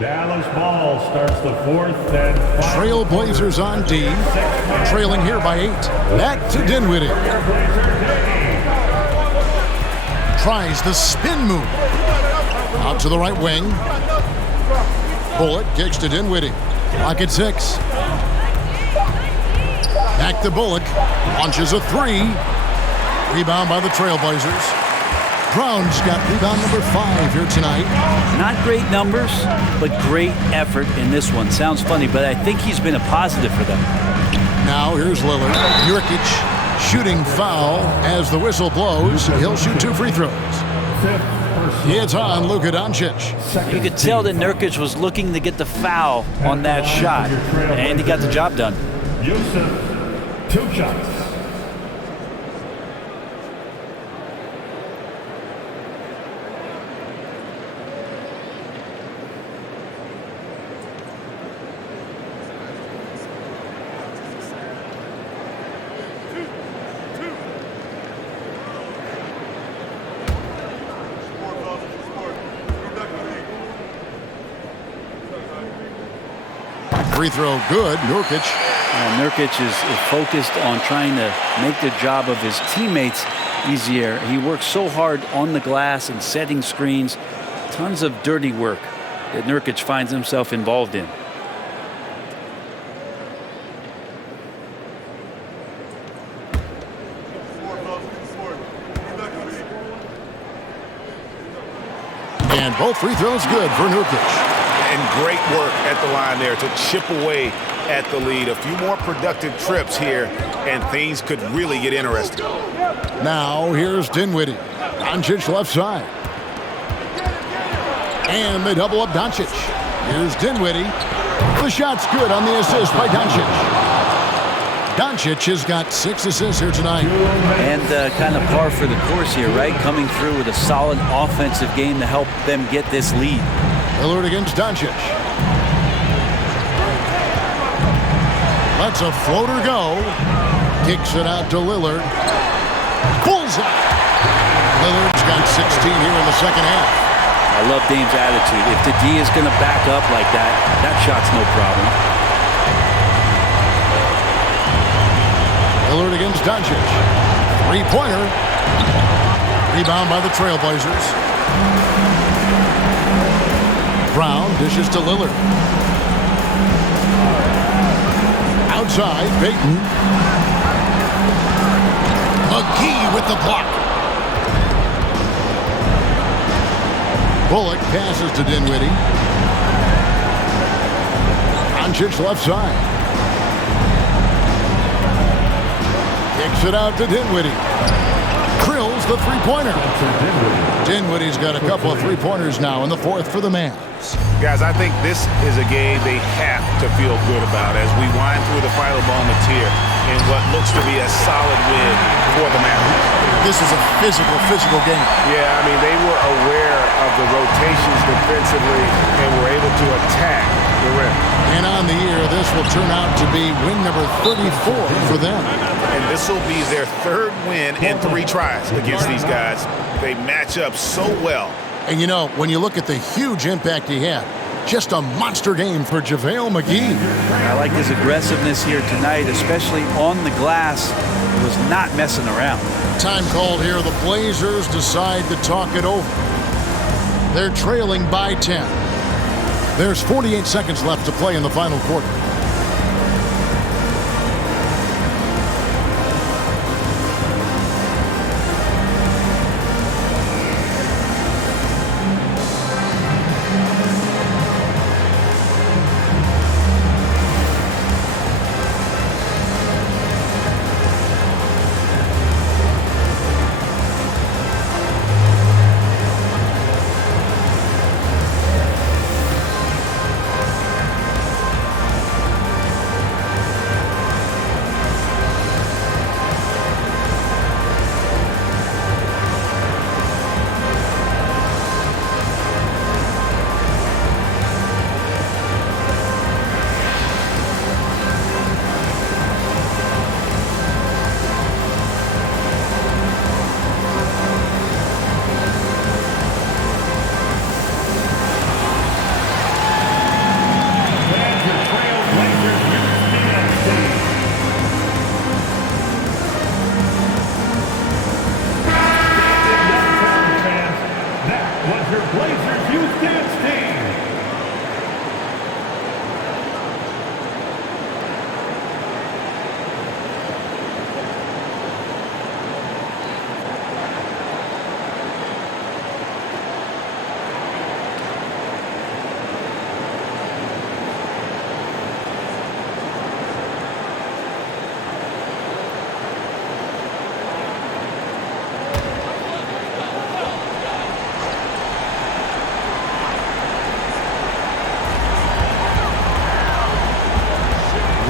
Dallas ball starts the fourth and final. Trailblazers on D, trailing here by 8. Back to Dinwiddie. Tries the spin move. Out to the right wing. Bullock kicks to Dinwiddie. Clock at 6. Back to Bullock. Launches a 3. Rebound by the Trailblazers. Brown's got rebound number 5 here tonight. Not great numbers, but great effort in this one. Sounds funny, but I think he's been a positive for them. Now here's Lillard. Nurkic shooting foul as the whistle blows. He'll shoot 2 free throws. It's on Luka Doncic. You could tell that Nurkic was looking to get the foul on that shot, and he got the job done. Yusuf, 2 shots. Free throw good. Nurkic. Nurkic is focused on trying to make the job of his teammates easier. He works so hard on the glass and setting screens. Tons of dirty work that Nurkic finds himself involved in. And both free throws good for Nurkic. And great work at the line there to chip away at the lead. A few more productive trips here, and things could really get interesting. Now here's Dinwiddie. Doncic left side. And they double up Doncic. Here's Dinwiddie. The shot's good on the assist by Doncic. Doncic has got 6 assists here tonight. And kind of par for the course here, right? Coming through with a solid offensive game to help them get this lead. Lillard against Doncic. Lets a floater go. Kicks it out to Lillard. Bullseye. Lillard's got 16 here in the second half. I love Dame's attitude. If the D is going to back up like that, that shot's no problem. Lillard against Doncic. 3-pointer. Rebound by the Trailblazers. Brown dishes to Lillard. Outside, Payton. McGee with the block. Bullock passes to Dinwiddie. Doncic left side. Kicks it out to Dinwiddie. Krills the 3-pointer. Dinwiddie's got a couple of 3-pointers now in the fourth for the Mavs. Guys, I think this is a game they have to feel good about as we wind through the final moments here in what looks to be a solid win for the Mavericks. This is a physical game. Yeah, I mean, they were aware of the rotations defensively and were able to attack the rim. And on the year, this will turn out to be win number 34 for them. And this will be their 3rd win in 3 tries against these guys. They match up so well. And you know, when you look at the huge impact he had, just a monster game for JaVale McGee. I like his aggressiveness here tonight, especially on the glass. He was not messing around. Time called here. The Blazers decide to talk it over. They're trailing by 10. There's 48 seconds left to play in the final quarter.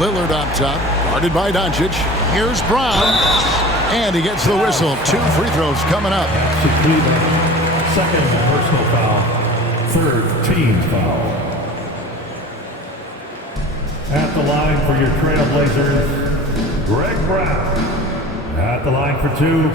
Lillard up top, guarded by Doncic. Here's Brown, and he gets the whistle. 2 free throws coming up. Second personal foul, third team foul. At the line for your Trailblazers, Greg Brown. At the line for 2.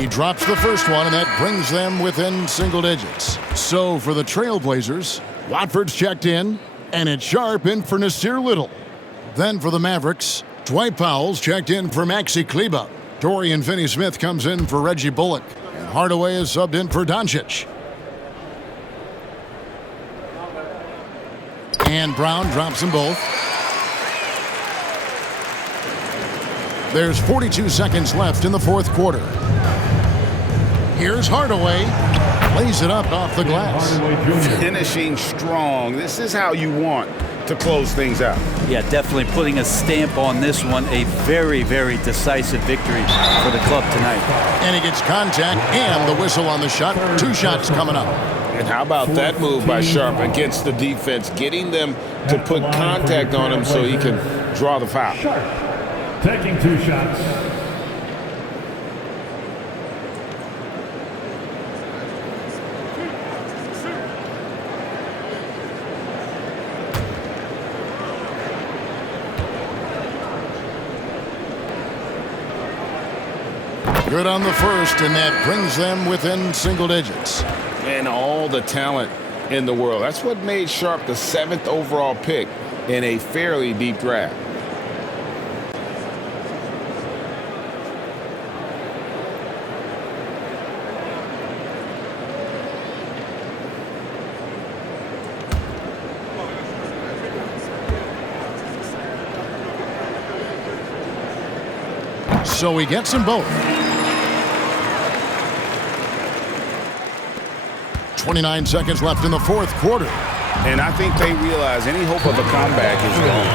He drops the first one, and that brings them within single digits. So for the Trailblazers, Watford's checked in, and it's Sharp in for Nasir Little. Then for the Mavericks, Dwight Powell's checked in for Maxi Kleber. Dorian Finney-Smith comes in for Reggie Bullock. And Hardaway is subbed in for Doncic. And Brown drops them both. There's 42 seconds left in the fourth quarter. Here's Hardaway. Lays it up off the glass. Finishing strong. This is how you want to close things out. Yeah, definitely putting a stamp on this one. A very, very decisive victory for the club tonight. And he gets contact and the whistle on the shot. 2 shots coming up. And how about that move by Sharp against the defense, getting them to put contact on him so he can draw the foul. Sharp taking 2 shots. Good on the first, and that brings them within single digits. And all the talent in the world. That's what made Sharp the 7th overall pick in a fairly deep draft. So he gets them both. 29 seconds left in the fourth quarter. And I think they realize any hope of a comeback is gone.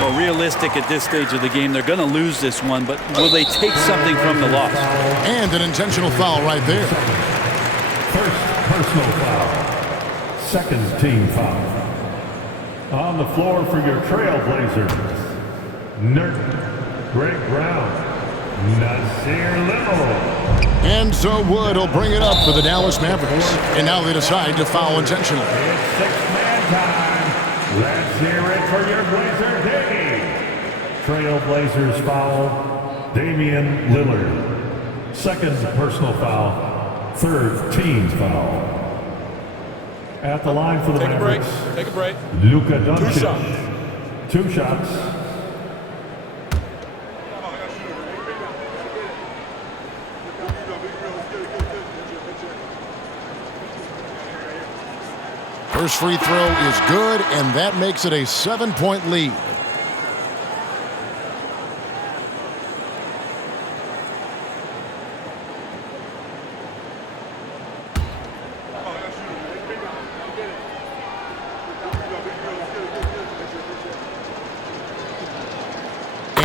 Well, realistic at this stage of the game, they're going to lose this one, but will they take something from the loss? And an intentional foul right there. First personal foul. Second team foul. On the floor for your Trailblazers, Nurt, Greg Brown, Nasir Little. And so Wood will bring it up for the Dallas Mavericks. And now they decide to foul intentionally. It's 6-man time. Let's hear it for your Blazer Day. Trailblazers foul, Damian Lillard. Second personal foul, third team foul. At the line for the Mavericks. Take a break. Luka Doncic. 2 shots. First free throw is good, and that makes it a 7-point lead.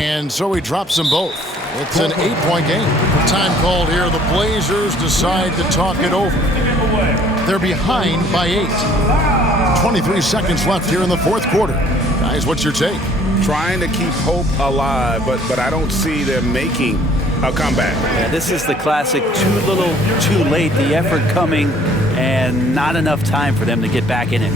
And so he drops them both. It's an 8-point game. Time called here. The Blazers decide to talk it over. They're behind by 8. 23 seconds left here in the fourth quarter. Guys, what's your take? Trying to keep hope alive, but I don't see them making a comeback. Yeah, this is the classic too little, too late. The effort coming and not enough time for them to get back in it.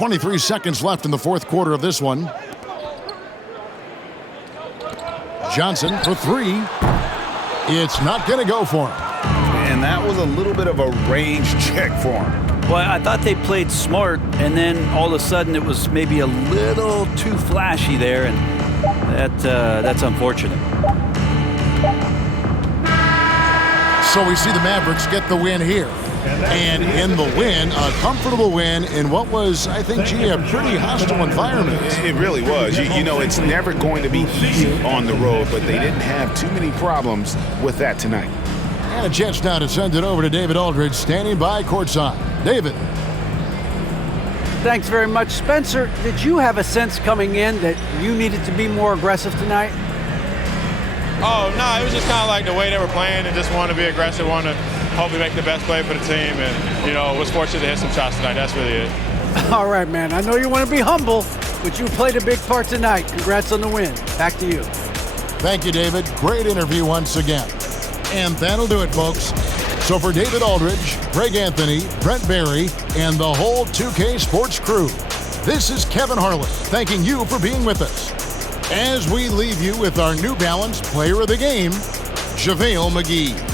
23 seconds left in the fourth quarter of this one. Johnson for three. It's not going to go for him. And that was a little bit of a range check for him. Well, I thought they played smart, and then all of a sudden it was maybe a little too flashy there, and that's unfortunate. So we see the Mavericks get the win here. And in the win, a comfortable win in what was, I think, a pretty hostile environment. It really was. You know, it's never going to be easy on the road, but they didn't have too many problems with that tonight. And a chance now to send it over to David Aldridge, standing by courtside. David. Thanks very much, Spencer. Did you have a sense coming in that you needed to be more aggressive tonight? Oh, no, it was just kind of like the way they were playing and just wanted to be aggressive, wanted to hopefully make the best play for the team, and, you know, was fortunate to hit some shots tonight. That's really it. All right, man. I know you want to be humble, but you played a big part tonight. Congrats on the win. Back to you. Thank you, David. Great interview once again. And that'll do it, folks. So for David Aldridge, Greg Anthony, Brent Barry, and the whole 2K Sports crew, this is Kevin Harlan thanking you for being with us as we leave you with our New Balance Player of the Game, JaVale McGee.